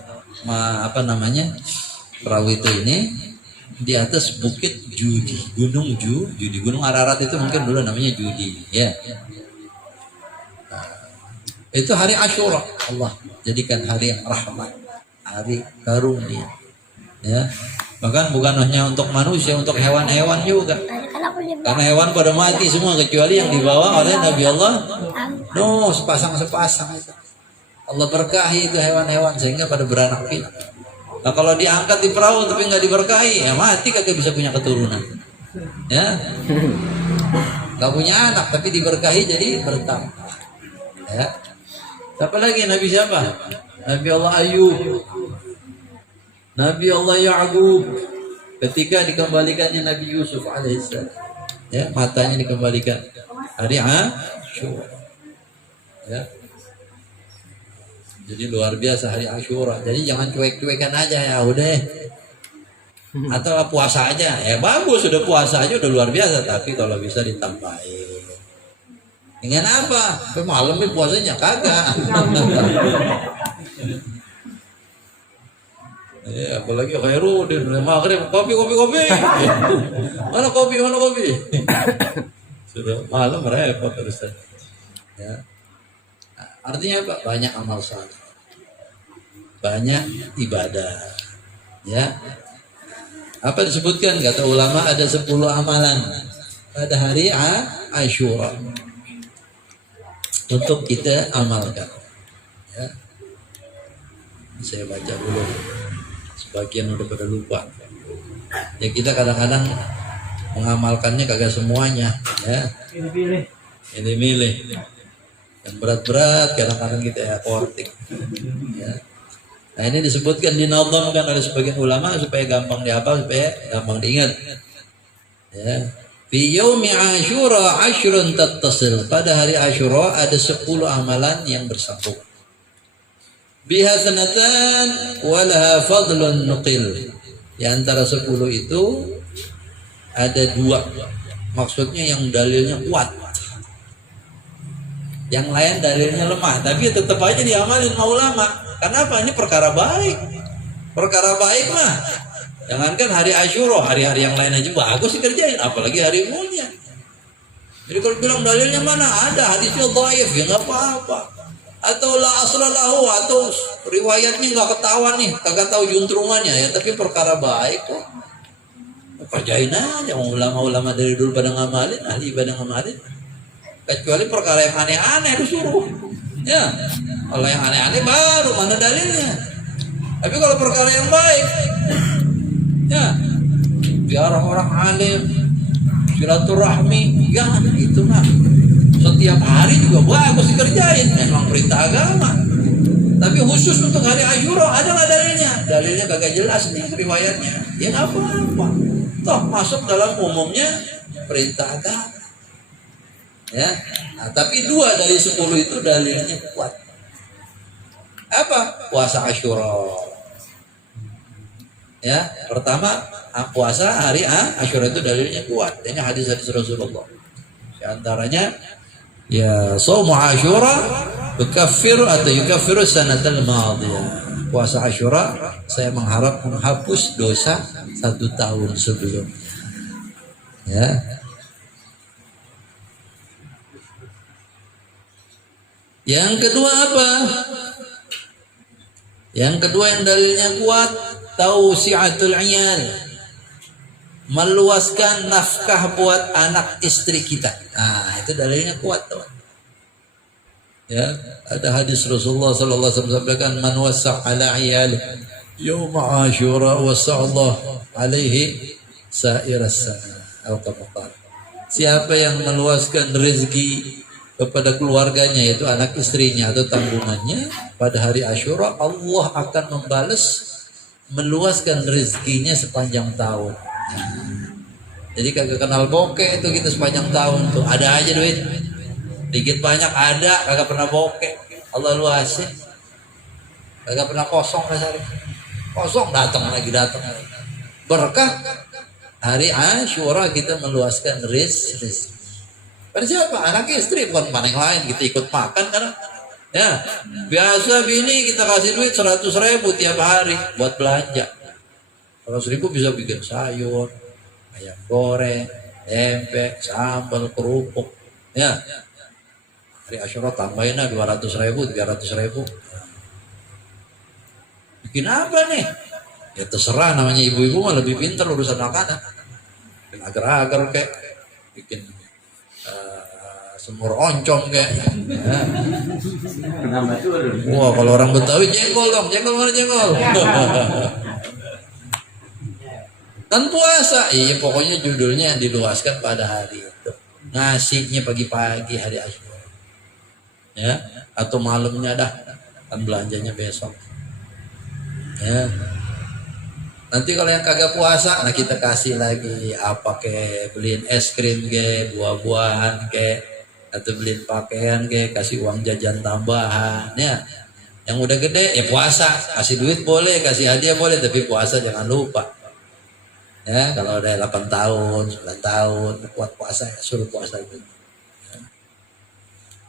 perahu itu ini di atas bukit Judi, gunung Judi, gunung Ararat itu mungkin dulu namanya Judi, ya. Nah, itu hari Ashura, Allah jadikan hari yang rahmat, hari karunia, ya. Bahkan bukan hanya untuk manusia, untuk hewan-hewan juga. Karena hewan pada mati semua kecuali yang dibawa oleh Nabi Allah No, sepasang-sepasang itu. Allah berkahi itu hewan-hewan sehingga pada beranak pinak. Nah kalau diangkat di perahu tapi nggak diberkahi, ya mati kagak bisa punya keturunan. Ya, nggak punya anak tapi diberkahi jadi bertambah. Ya, siapa lagi Nabi siapa? Nabi Allah Ayub, Nabi Allah Ya'qub. Ketika dikembalikannya Nabi Yusuf alaihissalam, ya matanya dikembalikan hari Asyura. Ya. Jadi luar biasa hari Asyura. Jadi jangan cuek-cuekan aja ya udah. Atau puasa aja. Ya bagus sudah puasa aja udah luar biasa. Tapi kalau bisa ditambahin. Ingin apa? Malam nih puasanya kagak. Ya, apalagi Khairuddin maghrib kopi. Mana kopi? Sudah malam repot terus. Ya. Artinya apa? Banyak amal saleh, banyak ibadah. Ya, apa disebutkan? Kata ulama ada 10 amalan pada hari Asyura untuk kita amalkan. Ya, saya baca dulu. Sebagian udah pada lupa. Ya kita kadang-kadang mengamalkannya kagak semuanya. Ya, ini milih. Dan berat-berat kadang-kadang kita ya kortik. Ya. Nah ini disebutkan dinadhamkan oleh sebagian ulama supaya gampang dihafal, supaya gampang diingat. Ya. Fi yaumi Asyura 'ashrun tattasil. Pada hari Asyura ada 10 amalan yang bersambung. Biha sanatan wa laha fadlun nuqil. Di antara 10 itu ada 2. Maksudnya yang dalilnya kuat. Yang lain dalilnya lemah, tapi tetap aja diamalin sama ulama. Kenapa? Ini perkara baik. Perkara baik mah. Jangankan hari Asyura, hari-hari yang lain aja bagus dikerjain, apalagi hari mulia. Jadi kalau bilang dalilnya mana? Ada hadisnya dhaif, ya nggak apa-apa. Atau la aslalahu, atau riwayatnya nggak ketahuan nih, kagak tahu juntrungannya ya, tapi perkara baik kok. Kerjain aja, ulama-ulama dari dulu pada ngamalin, ahli ibadah ngamalin. Kecuali perkara yang aneh-aneh disuruh. Ya, kalau yang aneh-aneh baru mana dalilnya. Tapi kalau perkara yang baik, ya biar orang alim, silaturahmi, ya itu mah setiap hari juga bagus dikerjain. Memang perintah agama. Tapi khusus untuk hari Asyura ada nggak dalilnya? Dalilnya kagak jelas nih riwayatnya. Ya nggak apa-apa. Toh masuk dalam umumnya perintah agama. Ya, nah, tapi 2 dari 10 itu dalilnya kuat. Apa? Puasa Asyura. Ya, pertama puasa hari Asyura itu dalilnya kuat. Ini hadis-hadis Rasulullah. Di antaranya ya shaum Asyura yukaffiru atau yukaffiru sanatal madhiyah. Puasa Asyura saya mengharap menghapus dosa 1 tahun sebelum. Ya. Yang kedua apa? Yang kedua yang dalilnya kuat, tausi'atul 'iyal. Meluaskan nafkah buat anak istri kita. Nah, itu dalilnya kuat, teman. Ya, ada hadis Rasulullah sallallahu alaihi wasallam sabdakan man wasa' ala 'iyali yaum Asyura wasa'allahu alaihi sa'iras sana. Al-Qamqar. Siapa yang meluaskan rezeki kepada keluarganya, yaitu anak istrinya atau tanggungannya pada hari Asyura, Allah akan membalas meluaskan rezekinya sepanjang tahun. Jadi kagak kenal bokeh itu kita sepanjang tahun tuh ada aja duit, dikit banyak ada, kagak pernah bokeh. Allah luasin, kagak pernah kosong rasanya. Kosong datang lagi berkah hari Asyura kita meluaskan rezeki. Pada siapa? Anak istri, bukan mana yang lain. Kita ikut makan karena ya biasa bini kita kasih duit 100.000 tiap hari buat belanja. 100.000 bisa bikin sayur, ayam goreng, tempe, sambal, kerupuk. Ya, hari Asyura tambahin 200.000, 300.000. Bikin apa nih? Ya terserah, namanya ibu-ibu mah lebih pintar urusan makanan. Bikin agar-agar kayak bikin semur oncom kayak. Wah, kalau orang Betawi jengkol dong, jengkol mana jengkol? Kan puasa, iya pokoknya judulnya diluaskan pada hari itu. Ngasihnya pagi-pagi hari Asyura, ya, atau malamnya dah, kan belanjanya besok. Ya. Nanti kalau yang kagak puasa, nah kita kasih lagi apa kayak beliin es krim kayak buah-buahan kayak atau beliin pakaian kayak kasih uang jajan tambahan ya. Yang udah gede ya puasa, kasih duit boleh, kasih hadiah boleh, tapi puasa jangan lupa. Ya, kalau udah 8 tahun, 9 tahun kuat puasa ya suruh puasa itu. Ya.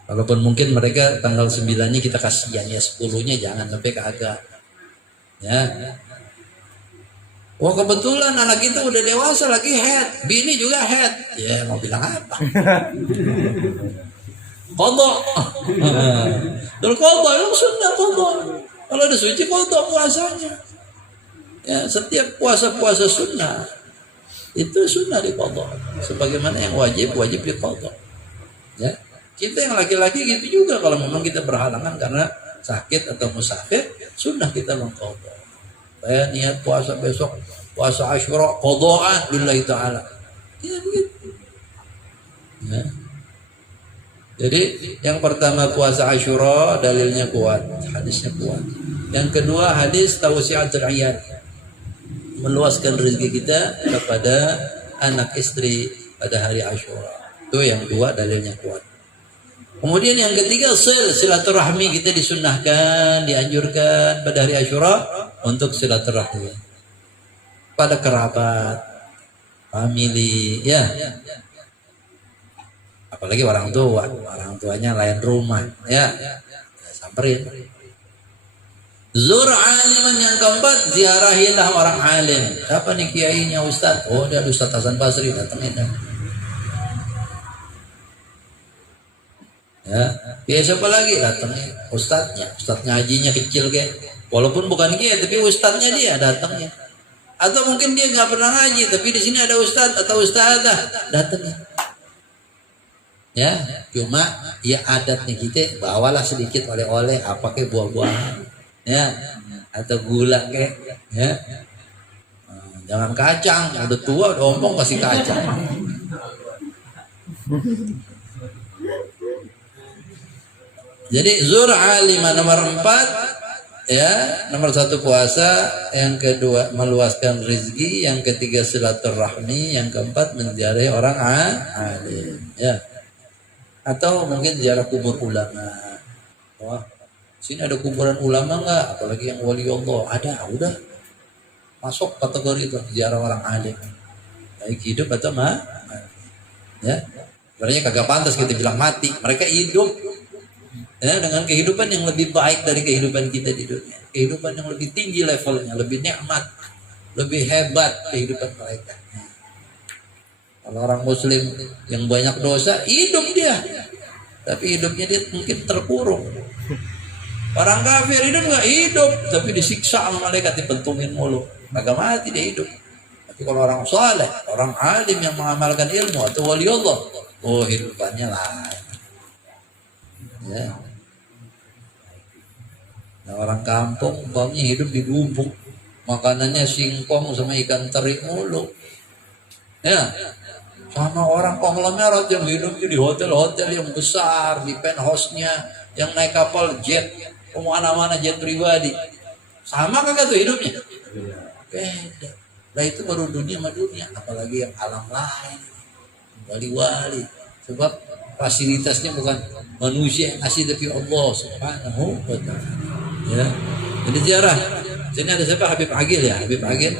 Walaupun mungkin mereka tanggal 9-nya kita kasihan ya 10-nya jangan sampai kagak. Ya. Wah kebetulan anak kita udah dewasa lagi head, bini juga head. Ya mau bilang apa? Kodok. Dan kodok itu sunnah kodok. Kalau ada suci kodok puasanya. Ya setiap puasa sunnah itu sunnah di kodok. Sebagaimana yang wajib di kodok. Ya kita yang laki-laki gitu juga kalau memang kita berhalangan karena sakit atau musafir, sunnah kita mengkodok. Saya niat puasa besok, puasa Asyura qadaan lillahi ta'ala. Ya begitu. Ya. Jadi yang pertama puasa Asyura dalilnya kuat, hadisnya kuat. Yang kedua hadis tausi'atul iyad. Meluaskan rezeki kita kepada anak istri pada hari Asyura. Itu yang dua dalilnya kuat. Kemudian yang ketiga silaturahmi, kita disunnahkan, dianjurkan pada hari Asyura untuk silaturahmi pada kerabat, family, ya. Apalagi orang tuanya lain rumah, ya. Samperin. Zur aliman, yang keempat ziarahilah orang alim. Siapa nih kiainya, Ustaz? Oh, dia Ustaz Hasan Basri, datangin. Ya, siapa lagi datangnya? Ustadznya hajinya kecil kayak, walaupun bukan kiai tapi ustadznya dia datangnya. Atau mungkin dia nggak pernah ngaji tapi di sini ada ustadz atau ustadzah datangnya. Ya, cuma ya adatnya kita bawalah sedikit oleh-oleh apa kayak buah-buahan, ya, atau gula kayak, ya. Jangan kacang, udah tua udah ompong kasih kacang. Jadi zur alimah nomor 4, ya, nomor 1 puasa, yang kedua meluaskan rezeki, yang ketiga silaturahmi, yang keempat menziarahi orang alim, ya. Atau mungkin ziarah kubur ulama. Wah, sini ada kuburan ulama enggak? Apalagi yang wali Allah, ada, udah masuk kategori itu ziarah orang alim. Baik hidup atau ya. Sebenarnya kagak pantas kita bilang mati, mereka hidup. Ya, dengan kehidupan yang lebih baik dari kehidupan kita di dunia, kehidupan yang lebih tinggi levelnya, lebih nikmat, lebih hebat kehidupan mereka. Kalau orang muslim yang banyak dosa, hidup dia, tapi hidupnya dia mungkin terkurung. Orang kafir hidup nggak hidup, tapi disiksa sama malaikat, dipentungin mulu, kagak mati dia hidup. Tapi kalau orang saleh, orang alim yang mengamalkan ilmu atau wali Allah, oh hidupannya lain. Ya. Nah, orang kampung umpamanya hidup di gubuk, makanannya singkong sama ikan teri mulu. Ya. Sama orang konglomerat yang hidupnya di hotel-hotel yang besar, di penthouse-nya, yang naik kapal jet, kemana-mana jet pribadi. Sama kagak tuh hidupnya? Beda. Nah itu baru dunia sama dunia, apalagi yang alam lain, wali-wali. Sebab fasilitasnya bukan manusia yang ngasih, tapi Allah Subhanahu wa ta'ala. Ya. Jadi ziarah. Sini ada siapa? Habib Agil, ya. Habib Agil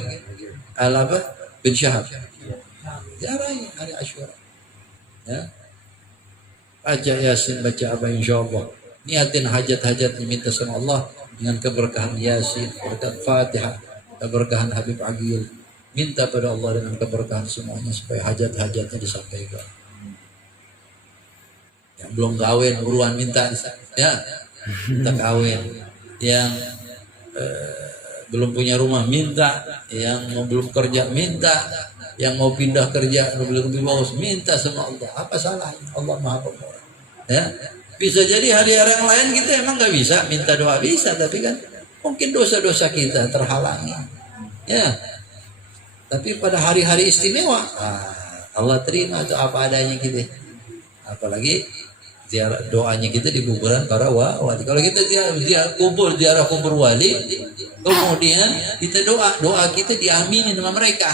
Al-Apa bin Syahab. Ziarah hari Asyura. Ya. Baca Yasin, baca apa insyaallah. Niatin hajat-hajat diminta sama Allah dengan keberkahan Yasin, berkat Fatihah, keberkahan Habib Agil. Minta pada Allah dengan keberkahan semuanya supaya hajat-hajatnya disampaikan. Yang belum kawin buruan minta, ya, minta kawin. Yang belum punya rumah minta, yang belum kerja minta, yang mau pindah kerja lebih bagus minta sama Allah. Apa salahnya? Allah Maha Pemurah. Ya, bisa jadi hari-hari yang lain kita emang nggak bisa minta doa, bisa, tapi kan mungkin dosa-dosa kita terhalangi. Ya, tapi pada hari-hari istimewa, Allah terima itu apa adanya kita. Apalagi doanya kita di kuburan para wali. Kalau kita ziarah kubur wali, kemudian kita doa kita diaminin sama mereka.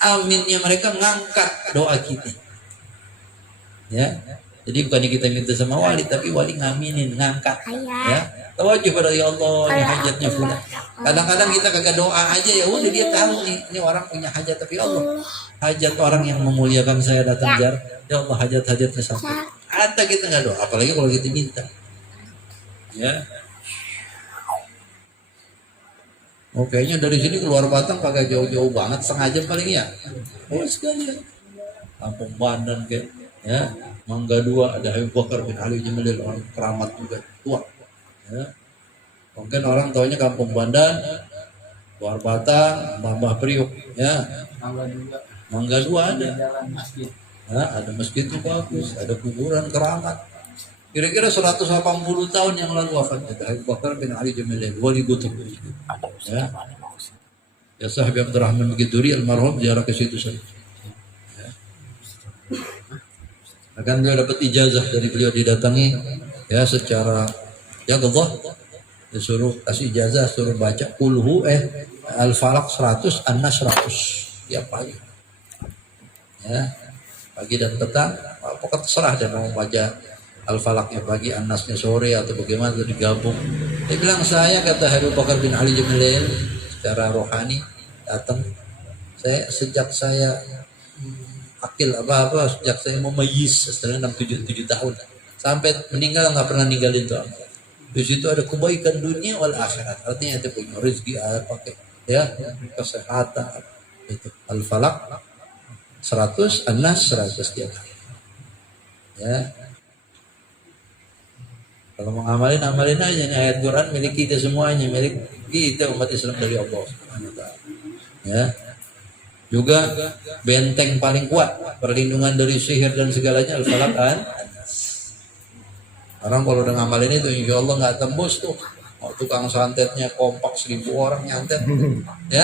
Aminnya mereka ngangkat doa kita. Ya. Jadi bukannya kita minta sama wali, tapi wali ngaminin, ngangkat. Ya. Tawajjuh pada ya Allah, ini hajatnya fulan. Kadang-kadang kita kagak doa aja, ya udah dia tahu nih, ini orang punya hajat, tapi Allah hajat orang yang memuliakan saya datang ziarah. Ya Allah, hajat-hajatnya sampai. Ada kita nggak doa, apalagi kalau kita minta. Ya. Oh, kayaknya dari sini keluar Batang kagak jauh-jauh banget, setengah jam paling ya. Oh, sekalian. Kampung Bandan kayak, ya. Mangga 2 ada Habib Bakar bin Ali Jamalil, orang keramat juga tua. Ya. Mungkin orang taunya Kampung Bandan, Luar Batang, Mbah Priuk, ya. Mangga 2 ada. Ya, ada masjid itu bagus, ada kuburan keramat. Kira-kira 180 tahun yang lalu wafatnya Habib Bakar bin Ali Jamalil, wali Gutub. Ya. Ya Sahabat Abdurrahman Bukituri almarhum ziarah ke situ saja. Ya. Akan beliau dapat ijazah dari beliau didatangi ya secara ya Allah disuruh kasih ijazah, suruh baca kulhu al-falaq 100 an-nas 100 ya pagi. Ya. Pagi dan petang, pokoknya terserah dia mau baca al-falaqnya pagi, an-nasnya sore atau bagaimana itu digabung. Dia bilang saya kata Habib Bakar bin Ali Jamalil secara rohani datang. Sejak saya akil apa sejak saya memayis setelah 67 tahun sampai meninggal nggak pernah ninggalin doa. Di situ ada kebaikan dunia wal akhirat. Artinya itu punya rezeki pakai ya kesehatan itu al-falaq 100 an-nas 100 tiap hari. Ya. Kalau mau amalin aja nih ayat Quran milik kita semuanya, milik kita umat Islam dari Allah Subhanahu wa taala. Ya. Juga benteng paling kuat perlindungan dari sihir dan segalanya al-falaq an-nas. Orang kalau udah ngamalin itu insya Allah nggak tembus tuh. Oh, tukang santetnya kompak 1000 orang nyantet. Ya,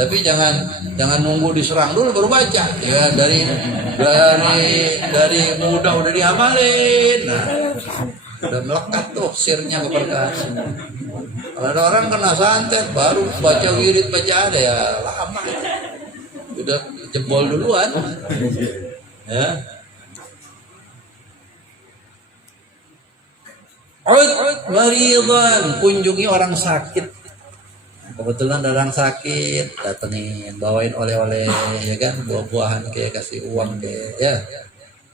tapi jangan nunggu diserang dulu baru baca. Ya dari muda udah diamalin. Nah, udah melekat tuh sirnya keberkahan. Kalau ada orang kena santet baru baca wirid baca ada ya lama. Udah jebol duluan. Ya. Maridan, kunjungi orang sakit. Kebetulan ada orang sakit, datengin, bawain oleh-oleh, ya kan, buah-buahan kayak kasih uang kayak, ya.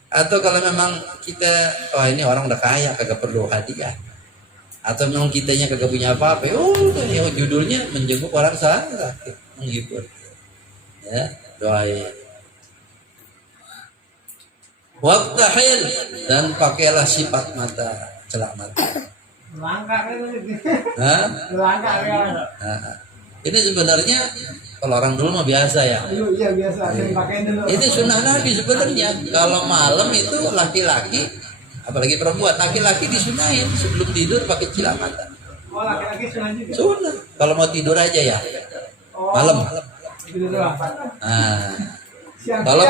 Atau kalau memang kita, ini orang udah kaya, kagak perlu hadiah. Atau memang kitanya kagak punya apa-apa, judulnya menjenguk orang sakit, menghibur. Ya, doain. Waktahil, dan pakailah sifat mata. Celak mata. Ini sebenarnya kalau orang dulu mah biasa ya. Iya biasa. Ini sunnah Nabi sebenarnya. Kalau malam itu laki-laki, apalagi perempuan, laki-laki disunahin sebelum tidur pakai celak mata. Oh laki-laki sunnah juga. Sunnah. Kalau mau tidur aja ya. Malam. Kalau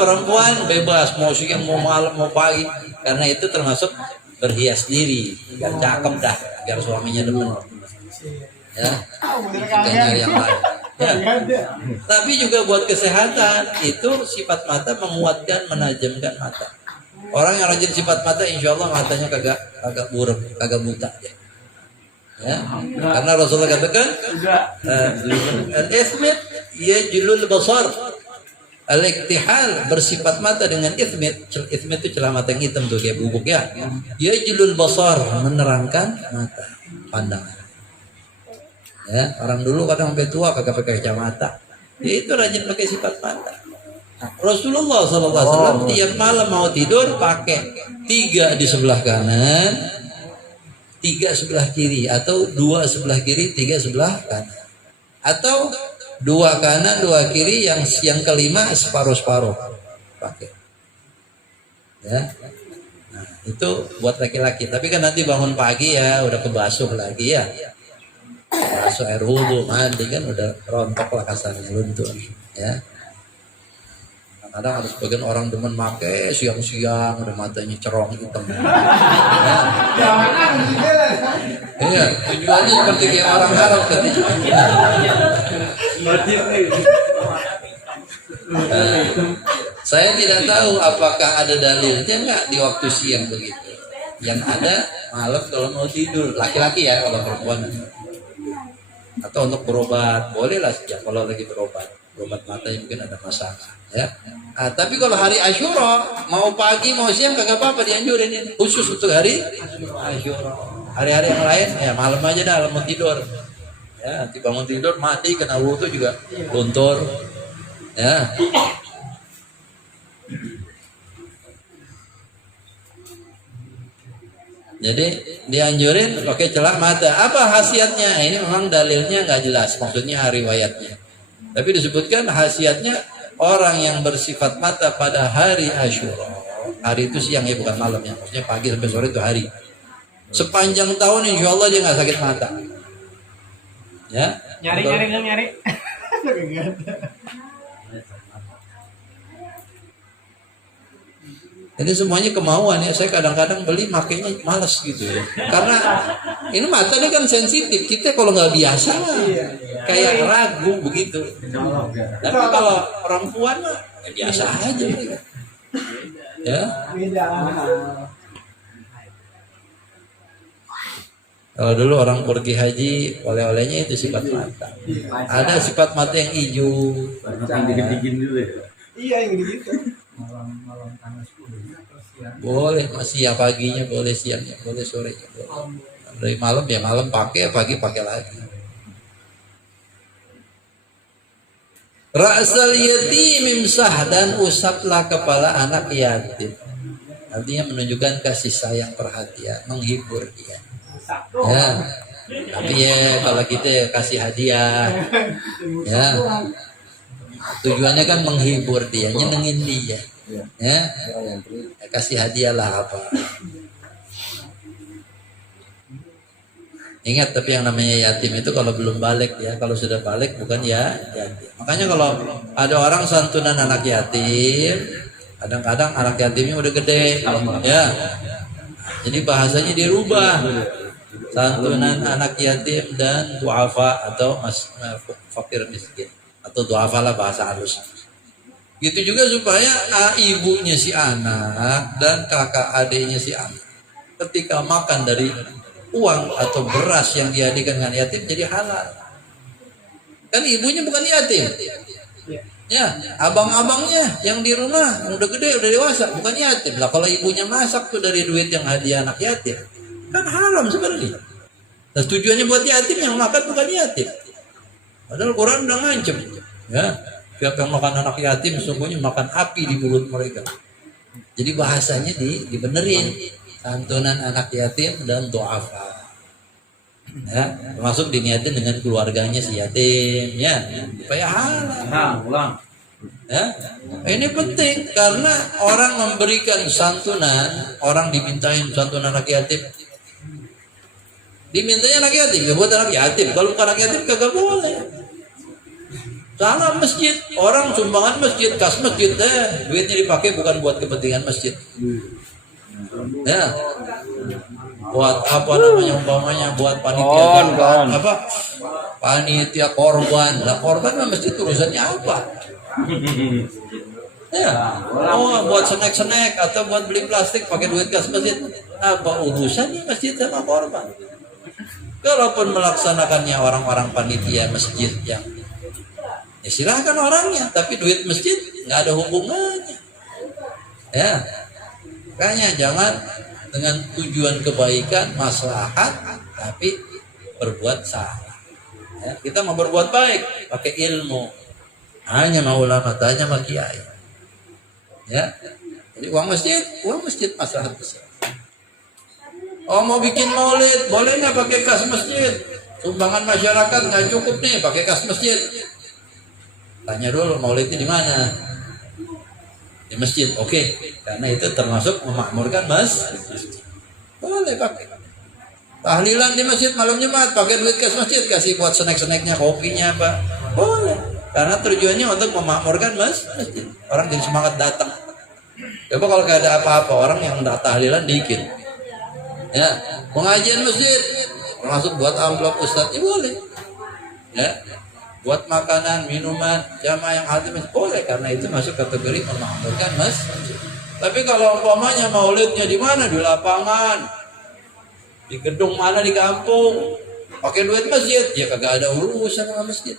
perempuan bebas mau siang mau malam mau pagi karena itu termasuk berhias diri biar cakep dah biar suaminya demen ya nyari yang lain ya. Tapi juga buat kesehatan itu sifat mata menguatkan menajamkan mata. Orang yang rajin sifat mata insya Allah matanya kagak burem kagak buta ya. Karena Rasulullah katakan al-ithmit yajlul basar. Al-iktihal bersifat mata dengan ithmit itu celah mata yang hitam tuh kayak bubuk ya. Yajlul basar menerangkan mata pandangan. Ya, orang dulu kadang sampai tua kagak pakai kacamata. Ya itu rajin pakai sifat mata. Rasulullah SAW tiap malam mau tidur pakai 3 di sebelah kanan, 3 sebelah kiri atau 2 sebelah kiri, 3 sebelah kanan. Atau 2 kanan 2 kiri yang kelima separuh pakai ya Nah, itu buat laki-laki. Tapi kan nanti bangun pagi ya udah kebasuh lagi ya. Basuh air wudhu, mandi kan udah rontok lah kasarnya, luntur. Ya. Kadang harus bagian orang demen make siang-siang udah matanya cerong hitam. Ya. Iya, tujuannya seperti kayak orang Arab tadi. Saya tidak tahu apakah ada dalilnya enggak di waktu siang begitu. Yang ada malam kalau mau tidur, laki-laki ya, kalau perempuan. Atau untuk berobat, bolehlah sejak kalau lagi berobat mata yang mungkin ada masalah ya. Nah, tapi kalau hari Asyura mau pagi mau siang kagak apa-apa, dianjurin ini khusus untuk hari Asyura. Hari-hari yang lain ya malam aja dah mau tidur ya, nanti bangun tidur mandi kena wudhu juga luntur ya. Jadi dianjurin pakai celak mata. Apa khasiatnya? Ini memang dalilnya nggak jelas, maksudnya riwayatnya. Tapi disebutkan khasiatnya orang yang bersifat mata pada hari Asyura. Hari itu siang ya, bukan malam ya. Maksudnya pagi sampai sore itu hari. Sepanjang tahun insya Allah dia nggak sakit mata. Ya. Nyari. Ini semuanya kemauan ya. Saya kadang-kadang beli makainya malas gitu ya. Karena ini mata ini kan sensitif. Kita kalau nggak biasa kayak ragu begitu. Tapi kalau perempuan mah ya biasa aja mereka. Ya. Kalau dulu orang pergi haji, oleh-olehnya itu sifat mata. Ada sifat mata yang hijau. Dingin dulu ya. Iya yang gitu. Malam panas dulu. Boleh, masih ya paginya boleh, siangnya boleh, sorenya boleh. Dari malam ya malam pakai, pagi pakai lagi. Ra'sal yatim imsah, dan usaplah kepala anak yatim. Artinya menunjukkan kasih sayang, perhatian, menghibur dia. Ya. Tapi ya kalau kita kasih hadiah, ya tujuannya kan menghibur dia, nyenengin dia. Ya, kasih hadiah lah apa. Ingat, tapi yang namanya yatim itu kalau belum balik ya, kalau sudah balik bukan ya yatim. Makanya kalau ada orang santunan anak yatim, kadang-kadang anak yatimnya udah gede, ya. Jadi bahasanya dirubah, santunan anak yatim dan duafa atau fakir miskin atau duafa lah bahasa halus. Gitu juga supaya ibunya si anak dan kakak adiknya si anak ketika makan dari uang atau beras yang dihadirkan dengan yatim jadi halal. Kan ibunya bukan yatim. Ya, abang-abangnya yang di rumah yang udah gede, udah dewasa, bukan yatim. Lah kalau ibunya masak tuh dari duit yang hadiah anak yatim, kan haram sebenarnya. Nah, tujuannya buat yatim, yang makan bukan yatim. Padahal Quran udah ngancem, ya. Siapa yang makan anak yatim sesungguhnya makan api di mulut mereka. Jadi bahasanya dibenerin, santunan anak yatim dan du'afa. Ya, termasuk diniatin dengan keluarganya si yatim, ya, supaya halal. Ya, ini penting karena orang memberikan santunan, orang dimintain santunan anak yatim. Dimintanya anak yatim, ya buat anak yatim. Kalau bukan anak yatim kagak boleh. Sama masjid, orang sumbangan masjid, kas masjid, duitnya dipakai bukan buat kepentingan masjid. Ya, buat apa namanya umpamanya, buat panitia apa? Panitia korban. Lah korban mah masjid urusannya apa? Ya, buat snack atau buat beli plastik pakai duit kas masjid. Apa urusannya masjid sama korban? Kalaupun melaksanakannya orang-orang panitia masjid yang ya silahkan orangnya, tapi duit masjid nggak ada hubungannya. Ya, makanya jangan dengan tujuan kebaikan, maslahat, tapi berbuat salah. Ya, kita mau berbuat baik, pakai ilmu. Hanya mau ulama, tanya sama kiai. Ya, jadi uang masjid maslahat besar. Oh mau bikin maulid, boleh nggak pakai kas masjid? Sumbangan masyarakat nggak cukup nih, pakai kas masjid. Tanya dulu maulidnya di mana? Di di masjid, oke, karena itu termasuk memakmurkan masjid. Boleh pakai. Tahlilan di masjid malam Jumat, pakai duit kas masjid, kasih buat snack-snacknya, kopinya apa, boleh. Karena tujuannya untuk memakmurkan masjid. Orang jadi semangat datang. Coba kalau gak ada apa-apa, orang yang tidak tahlilan dikit. Ya, pengajian masjid, termasuk buat amplop ustadz, boleh. Ya, buat makanan, minuman, jamaah yang hadir boleh, karena itu masuk kategori memakmurkan masjid. Tapi kalau umpamanya maulidnya di mana? Di lapangan, di gedung mana di kampung, pakai duit masjid, ya kagak ada urusan sama masjid.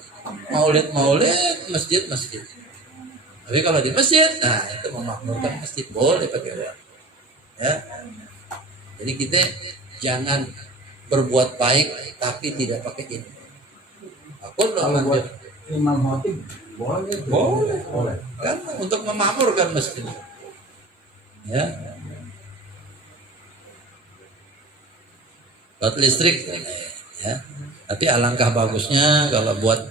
Maulid, masjid. Tapi kalau di masjid, nah itu memakmurkan masjid, boleh pakai uang. Ya. Jadi kita jangan berbuat baik tapi tidak pakai ini. Aku Kalau buat imam khotib boleh. Kan untuk memakmurkan masjid. Ya. Buat listrik, ya. Tapi alangkah bagusnya kalau buat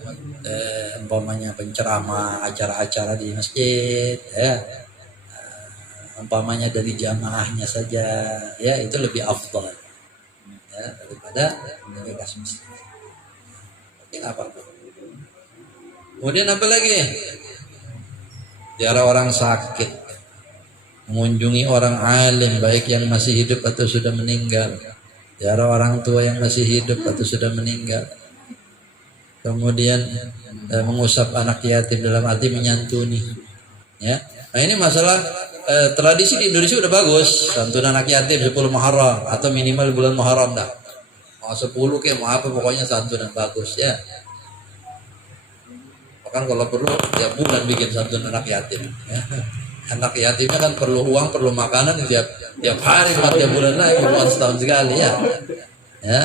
umpamanya penceramah, acara-acara di masjid, ya. Umpamanya dari jamaahnya saja, ya itu lebih afdal, ya, daripada dari kas masjid. Tapi nggak apa-apa. Kemudian apa lagi? Ziarah orang sakit, mengunjungi orang alim baik yang masih hidup atau sudah meninggal. Ziarah orang tua yang masih hidup atau sudah meninggal. Kemudian mengusap anak yatim dalam arti menyantuni. Ya. Nah ini masalah tradisi di Indonesia udah bagus. Santun anak yatim 10 Muharram atau minimal bulan Muharram dah. Mau 10 kayak mau apa pokoknya santunan bagus ya. Bahkan kalau perlu tiap bulan bikin santun anak yatim. Ya. Anak yatimnya kan perlu uang, perlu makanan tiap hari, tiap bulan lagi, bukan setahun sekali ya. Ya.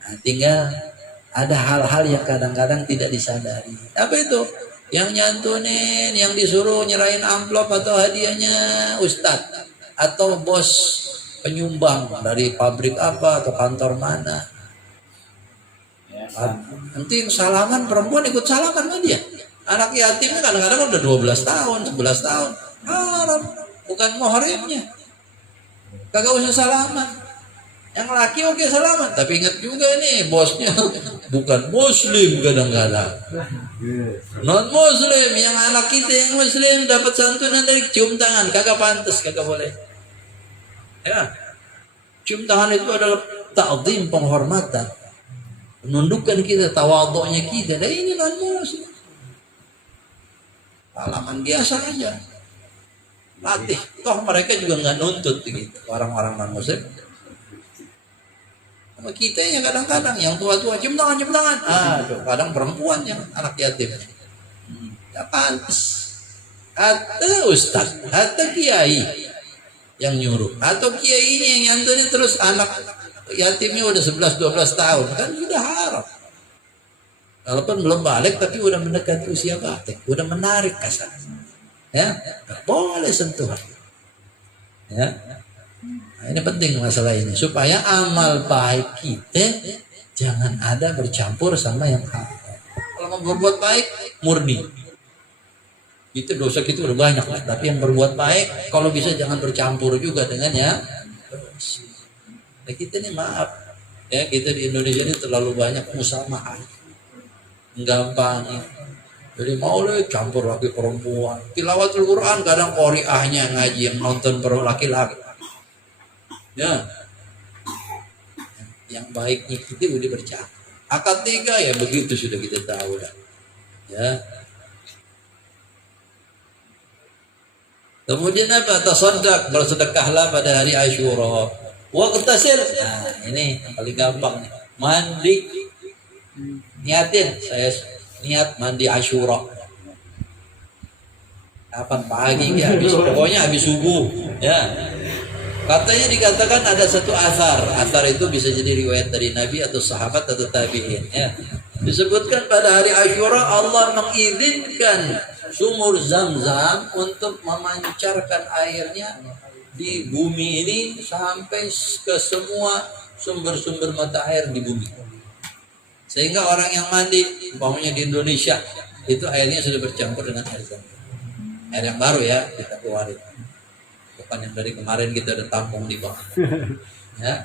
Nah, tinggal ada hal-hal yang kadang-kadang tidak disadari. Apa itu? Yang nyantunin, yang disuruh nyerahin amplop atau hadiahnya ustadz atau bos penyumbang dari pabrik apa atau kantor mana. Nanti yang salaman perempuan ikut salaman sama dia. Anak yatimnya kadang-kadang udah 12 tahun, 11 tahun. Haram, bukan muhrimnya. Kagak usah salaman. Yang laki oke salaman, tapi ingat juga nih bosnya bukan muslim kadang-kadang. Non muslim, yang anak kita yang muslim dapat santunan dari cium tangan, kagak pantas, kagak boleh. Ya. Cium tangan itu adalah ta'zim, penghormatan. Menundukkan kita, tawadhu'nya kita. Dan ini non muslim. Salaman biasa aja. Latih. Toh mereka juga nggak nuntut gitu. Orang-orang non muslim. Sama kita ya kadang-kadang yang tua-tua cium tangan. Kadang perempuan yang anak yatim. Ya pantas. Atau ustaz, atau kiai yang nyuruh, atau kiainya yang nyantunin terus anak yatimnya udah 11-12 tahun kan sudah haram. Walaupun belum balik tapi udah mendekati usia balik, udah menarik kasar. Ya, nggak boleh sentuhan. Ya. Nah, ini penting masalah ini supaya amal baik kita jangan ada bercampur sama yang haram. Kalau mau berbuat baik murni, itu dosa kita udah banyak lah. Tapi yang berbuat baik kalau bisa jangan bercampur juga dengan yang dosa. Nah, kita nih maaf ya, kita di Indonesia ini terlalu banyak musamaah, gampang. Jadi mau campur laki perempuan, tilawatul Quran kadang qoriahnya ngaji yang nonton perlu laki-laki. Ya, yang baiknya kita udah bercampur. Akad nikah ya begitu sudah kita tahu dah. Ya. Kemudian apa? Tasaddaq, bersedekahlah pada hari Asyura. Waqtasil. Nah, ini yang paling gampang nih. Mandi. Niatin, saya niat mandi Asyura. Kapan pagi ya, pokoknya habis subuh, ya. Katanya dikatakan ada satu asar itu bisa jadi riwayat dari Nabi atau sahabat atau tabi'in, ya. Disebutkan pada hari Asyura Allah mengizinkan sumur Zam-Zam untuk memancarkan airnya di bumi ini sampai ke semua sumber-sumber mata air di bumi. Sehingga orang yang mandi, umpamanya di Indonesia, itu airnya sudah bercampur dengan air Zam-Zam. Air yang baru ya kita keluarin. Bukan yang dari kemarin kita udah tampung di bawah. Ya.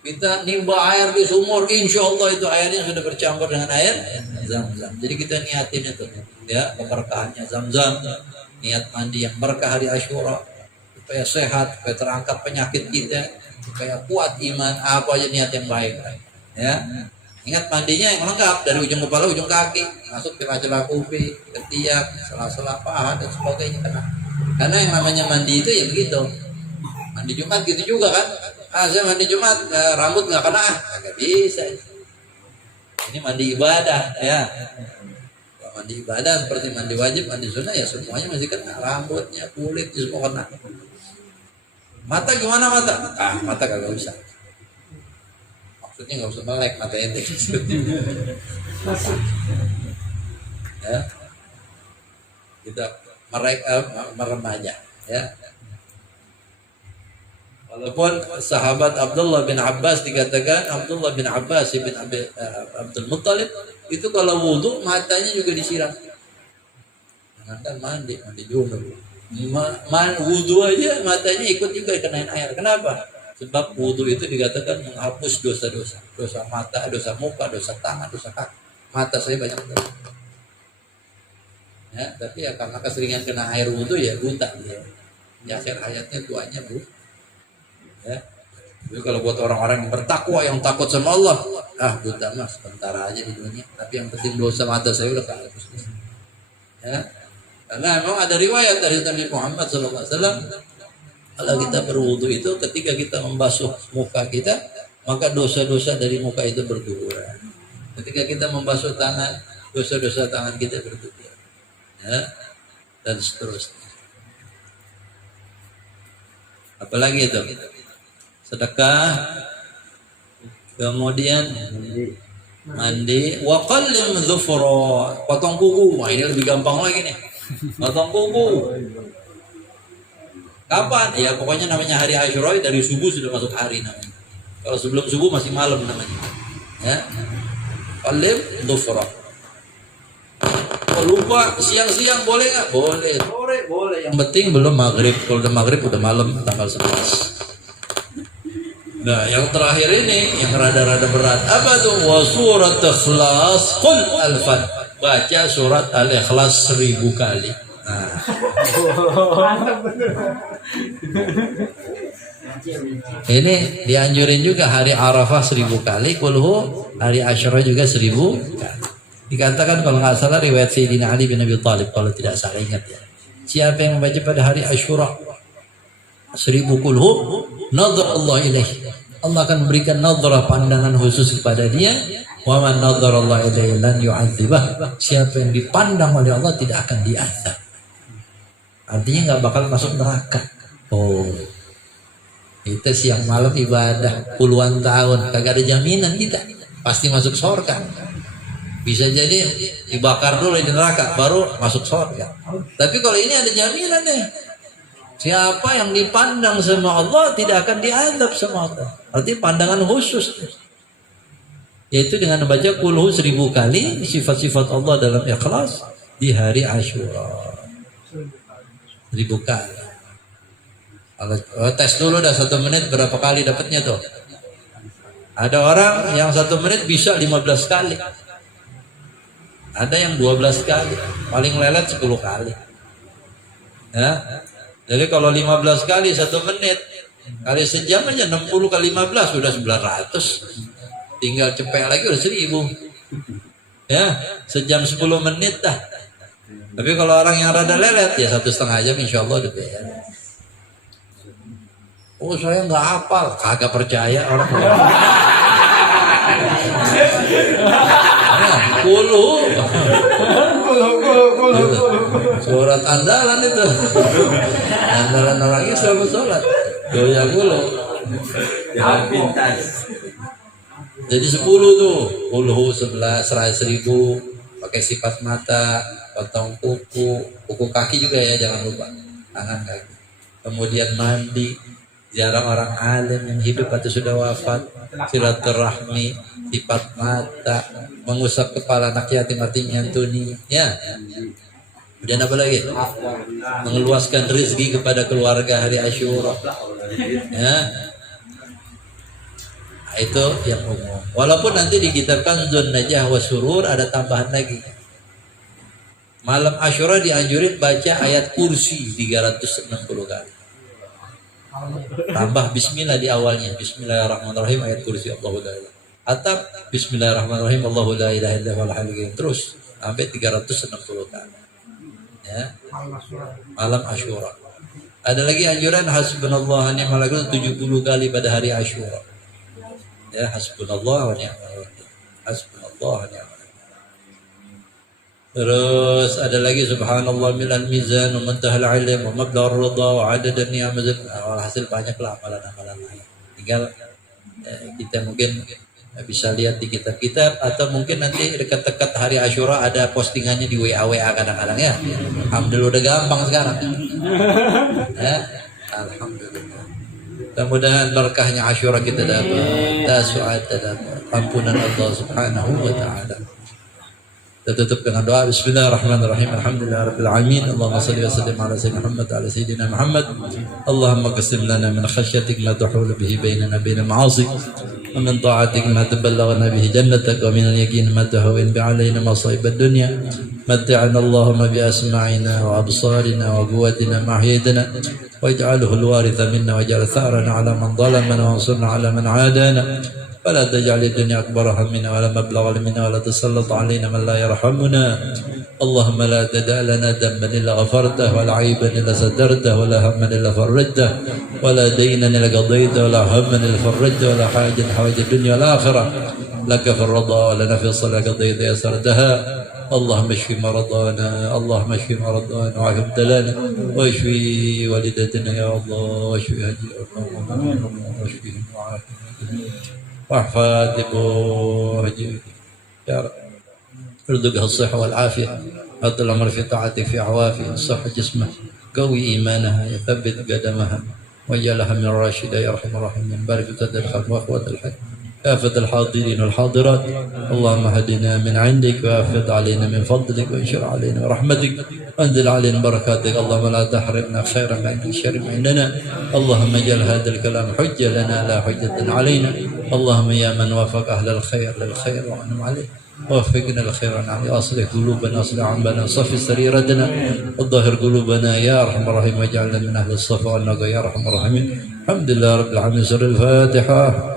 Kita nimba air di sumur, insya Allah itu airnya sudah bercampur dengan air Zam-Zam. Jadi kita niatin itu, ya keberkahannya Zam-Zam, niat mandi yang berkah hari Asyura, supaya sehat, supaya terangkat penyakit kita, supaya kuat iman, apa aja niat yang baik, ya. Ingat mandinya yang lengkap dari ujung kepala ujung kaki, masuk ke celah kuping, ketiak, sela-sela paha dan sebagainya. Karena yang namanya mandi itu ya begitu. Mandi Jumat gitu juga kan. Saya mandi Jumat rambut nggak kena, nggak bisa. Ini mandi ibadah ya. Kalau mandi ibadah seperti mandi wajib, mandi sunnah ya semuanya masih kena, rambutnya, kulit semua kena. Mata gimana mata? Mata kagak usah. Maksudnya nggak usah melek mata ente. Ya. Kita merem aja ya. Walaupun sahabat Abdullah bin Abbas dikatakan Abdullah bin Abbas bin Abdul Muttalib itu kalau wudhu matanya juga disiram. Jangan mandi junub. Wudhu aja matanya ikut juga dikenain air. Kenapa? Sebab wudhu itu dikatakan menghapus dosa-dosa, dosa mata, dosa muka, dosa tangan, dosa kaki. Mata saya banyak dosa. Ya, tapi ya karena keseringan kena air wudhu ya buta dia. Di akhir hayatnya tuanya bu. Ya. Jadi kalau buat orang-orang yang bertakwa, yang takut sama Allah, buta mas, sebentar aja di dunia. Tapi yang penting dosa mata saya udah kehapus. Ya. Karena memang ada riwayat dari Nabi Muhammad SAW, kalau kita berwudu itu ketika kita membasuh muka kita, maka dosa-dosa dari muka itu berguguran. Ketika kita membasuh tangan, dosa-dosa tangan kita berguguran. Ya. Dan seterusnya. Apalagi itu? Sedekah, kemudian mandi, wa qallim dhufra, potong kuku. Wah, ini lebih gampang lagi nih. Potong kuku. Kapan? Ya pokoknya namanya hari Asyura dari subuh sudah masuk hari namanya. Kalau sebelum subuh masih malam namanya. Ya. Qallim dhufra. Kalau lupa siang-siang boleh nggak? Boleh. Sore boleh. Yang penting belum maghrib. Kalau udah maghrib udah malam tanggal 11. Nah, yang terakhir ini yang rada-rada berat. Apa tuh? Wa surat Ikhlas qul alfan. Baca surat Al-Ikhlas 1000 kali. Nah. Ini dianjurin juga hari Arafah 1000 kali, kulhu hari Asyura juga 1000 kali. Dikatakan kalau nggak salah riwayat Sayyidina Ali bin Abi Thalib kalau tidak salah ingat ya. Siapa yang membaca pada hari Asyura 1000 kulhu, nadhar Allah ilaih. Allah akan memberikan nadrah pandangan khusus kepada dia. Wa man nadhar Allah ilaih lan yu'adzibah. Siapa yang dipandang oleh Allah tidak akan diazab. Artinya nggak bakal masuk neraka. Oh, kita siang malam ibadah puluhan tahun, kagak ada jaminan kita pasti masuk surga. Bisa jadi dibakar dulu di neraka baru masuk surga. Tapi kalau ini ada jaminan deh. Siapa yang dipandang sama Allah tidak akan diazab sama Allah. Artinya pandangan khusus. Yaitu dengan membaca kulhu 1000 kali sifat-sifat Allah dalam Ikhlas di hari Asyura. 1000 kali. Kalau tes dulu dah 1 menit berapa kali dapatnya tuh? Ada orang yang 1 menit bisa 15 kali. Ada yang 12 kali. Paling lelet 10 kali. Ya. Jadi kalau 15 kali 1 menit kali sejam aja 60 kali 15 sudah 900. Tinggal cepet lagi udah 1000. Ya, sejam 10 menit dah. Tapi kalau orang yang rada lelet ya 1,5 jam insya Allah udah beres. Oh saya nggak hafal, kagak percaya orang. Kulu. Surat andalan itu. Andalan orang Islam sholat. Doya kulu. Jangan pintas. Jadi 10 tuh. Kulu 11, 1000. Pakai sifat mata, potong kuku kaki juga ya jangan lupa. Tangan kaki. Kemudian mandi. Jarang orang alim yang hidup atau sudah wafat, silaturahmi, sifat mata, mengusap kepala anak yatim artinya nyantuni, ya. Kemudian apa lagi? Mengeluaskan rezeki kepada keluarga hari Asyura. Ya. Nah, itu yang umum. Walaupun nanti di kitab Kanzun Najah wa Surur ada tambahan lagi. Malam Asyura dianjurin baca ayat kursi 360 kali. Tambah bismillah di awalnya. Bismillahirrahmanirrahim ayat kursi Allahu la ilaha. Atau bismillahirrahmanirrahim Allahu la ilaha illa huwal hayyul qayyum terus sampai 360 kali. Ya. Malam Asyura. Ada lagi anjuran hasbunallah wa ni'mal wakil 70 kali pada hari Asyura. Ya, hasbunallah wa ni'mal wakil. Hasbunallah wa ni'mal wakil. Terus ada lagi subhanallah milal mizan wa muntahal ilm wa mablagh ridha wa adad ni'am. Hasil banyak lah amalan-amalan lain. Tinggal kita mungkin bisa lihat di kitab-kitab atau mungkin nanti dekat-dekat hari Asyura ada postingannya di WA kadang-kadang ya. Alhamdulillah udah gampang sekarang. Ya, alhamdulillah. Mudah-mudahan berkahnya Asyura kita dapat, tasu'at dapat, ampunan Allah Subhanahu wa taala. Kita tutup dengan doa. Bismillahirrahmanirrahim. Alhamdulillahirabbil alamin. Allahumma shalli wa sallim ala sayyidina Muhammad wa ala sayyidina Muhammad. Allahumma qsim lana min khashyatik ma tahulu bihi bainana bainal ma'asi wa min ta'atik ma taballaghana bihi jannatak wa min al-yaqin ma tahawwin bi alaina masa'ib ad-dunya. متعنا اللهم بأسماعنا وأبصارنا وقوتنا ما أحييتنا واجعله الوارث منا واجعل ثأرنا على من ظلمنا وانصرنا على من عادانا ولا تجعل الدنيا أكبر همنا ولا مبلغ علمنا ولا تسلط علينا من لا يرحمنا اللهم لا تدع لنا ذنبا إلا غفرته ولا عيبا إلا سترته ولا هما إلا فرجته ولا دينا إلا قضيته ولا هما إلا فرجته ولا حاجة حوائج الدنيا والآخرة لك في الرضا ولنا في الصلاة قضيت يسرتها اللهم اشف مرضانا اللهم اشف مرضانا وعاف ابتلانا واشفي والدتنا يا الله واشفي هدينا واشفيهم وعافهم واحفظهم يا رب ارزقها الصحة والعافية أطل العمر في طاعتك في عوافي صح جسمه قوي إيمانها يثبت قدمها واجعلها من الراشدة يا أرحم الراحمين بارك في سد الخلق وأخوة الحج آفة الحاضرين والحاضرات اللهم هدنا من عندك وافض علينا من فضلك وانشر علينا رحمتك وانزل علينا بركاتك اللهم لا تحرمنا خيرا من عندك شر من عندنا اللهم اجعل هذا الكلام حجة لنا لا حجة علينا اللهم يا من وفق أهل الخير للخير وأنعم عليه وفقنا الخير عليه أصلح قلوبنا أصلح عملنا صفي سريرتنا وظهر قلوبنا يا أرحم الراحمين واجعلنا من أهل الصفا والنقى يا أرحم الراحمين الحمد لله رب العالمين سر الفاتحة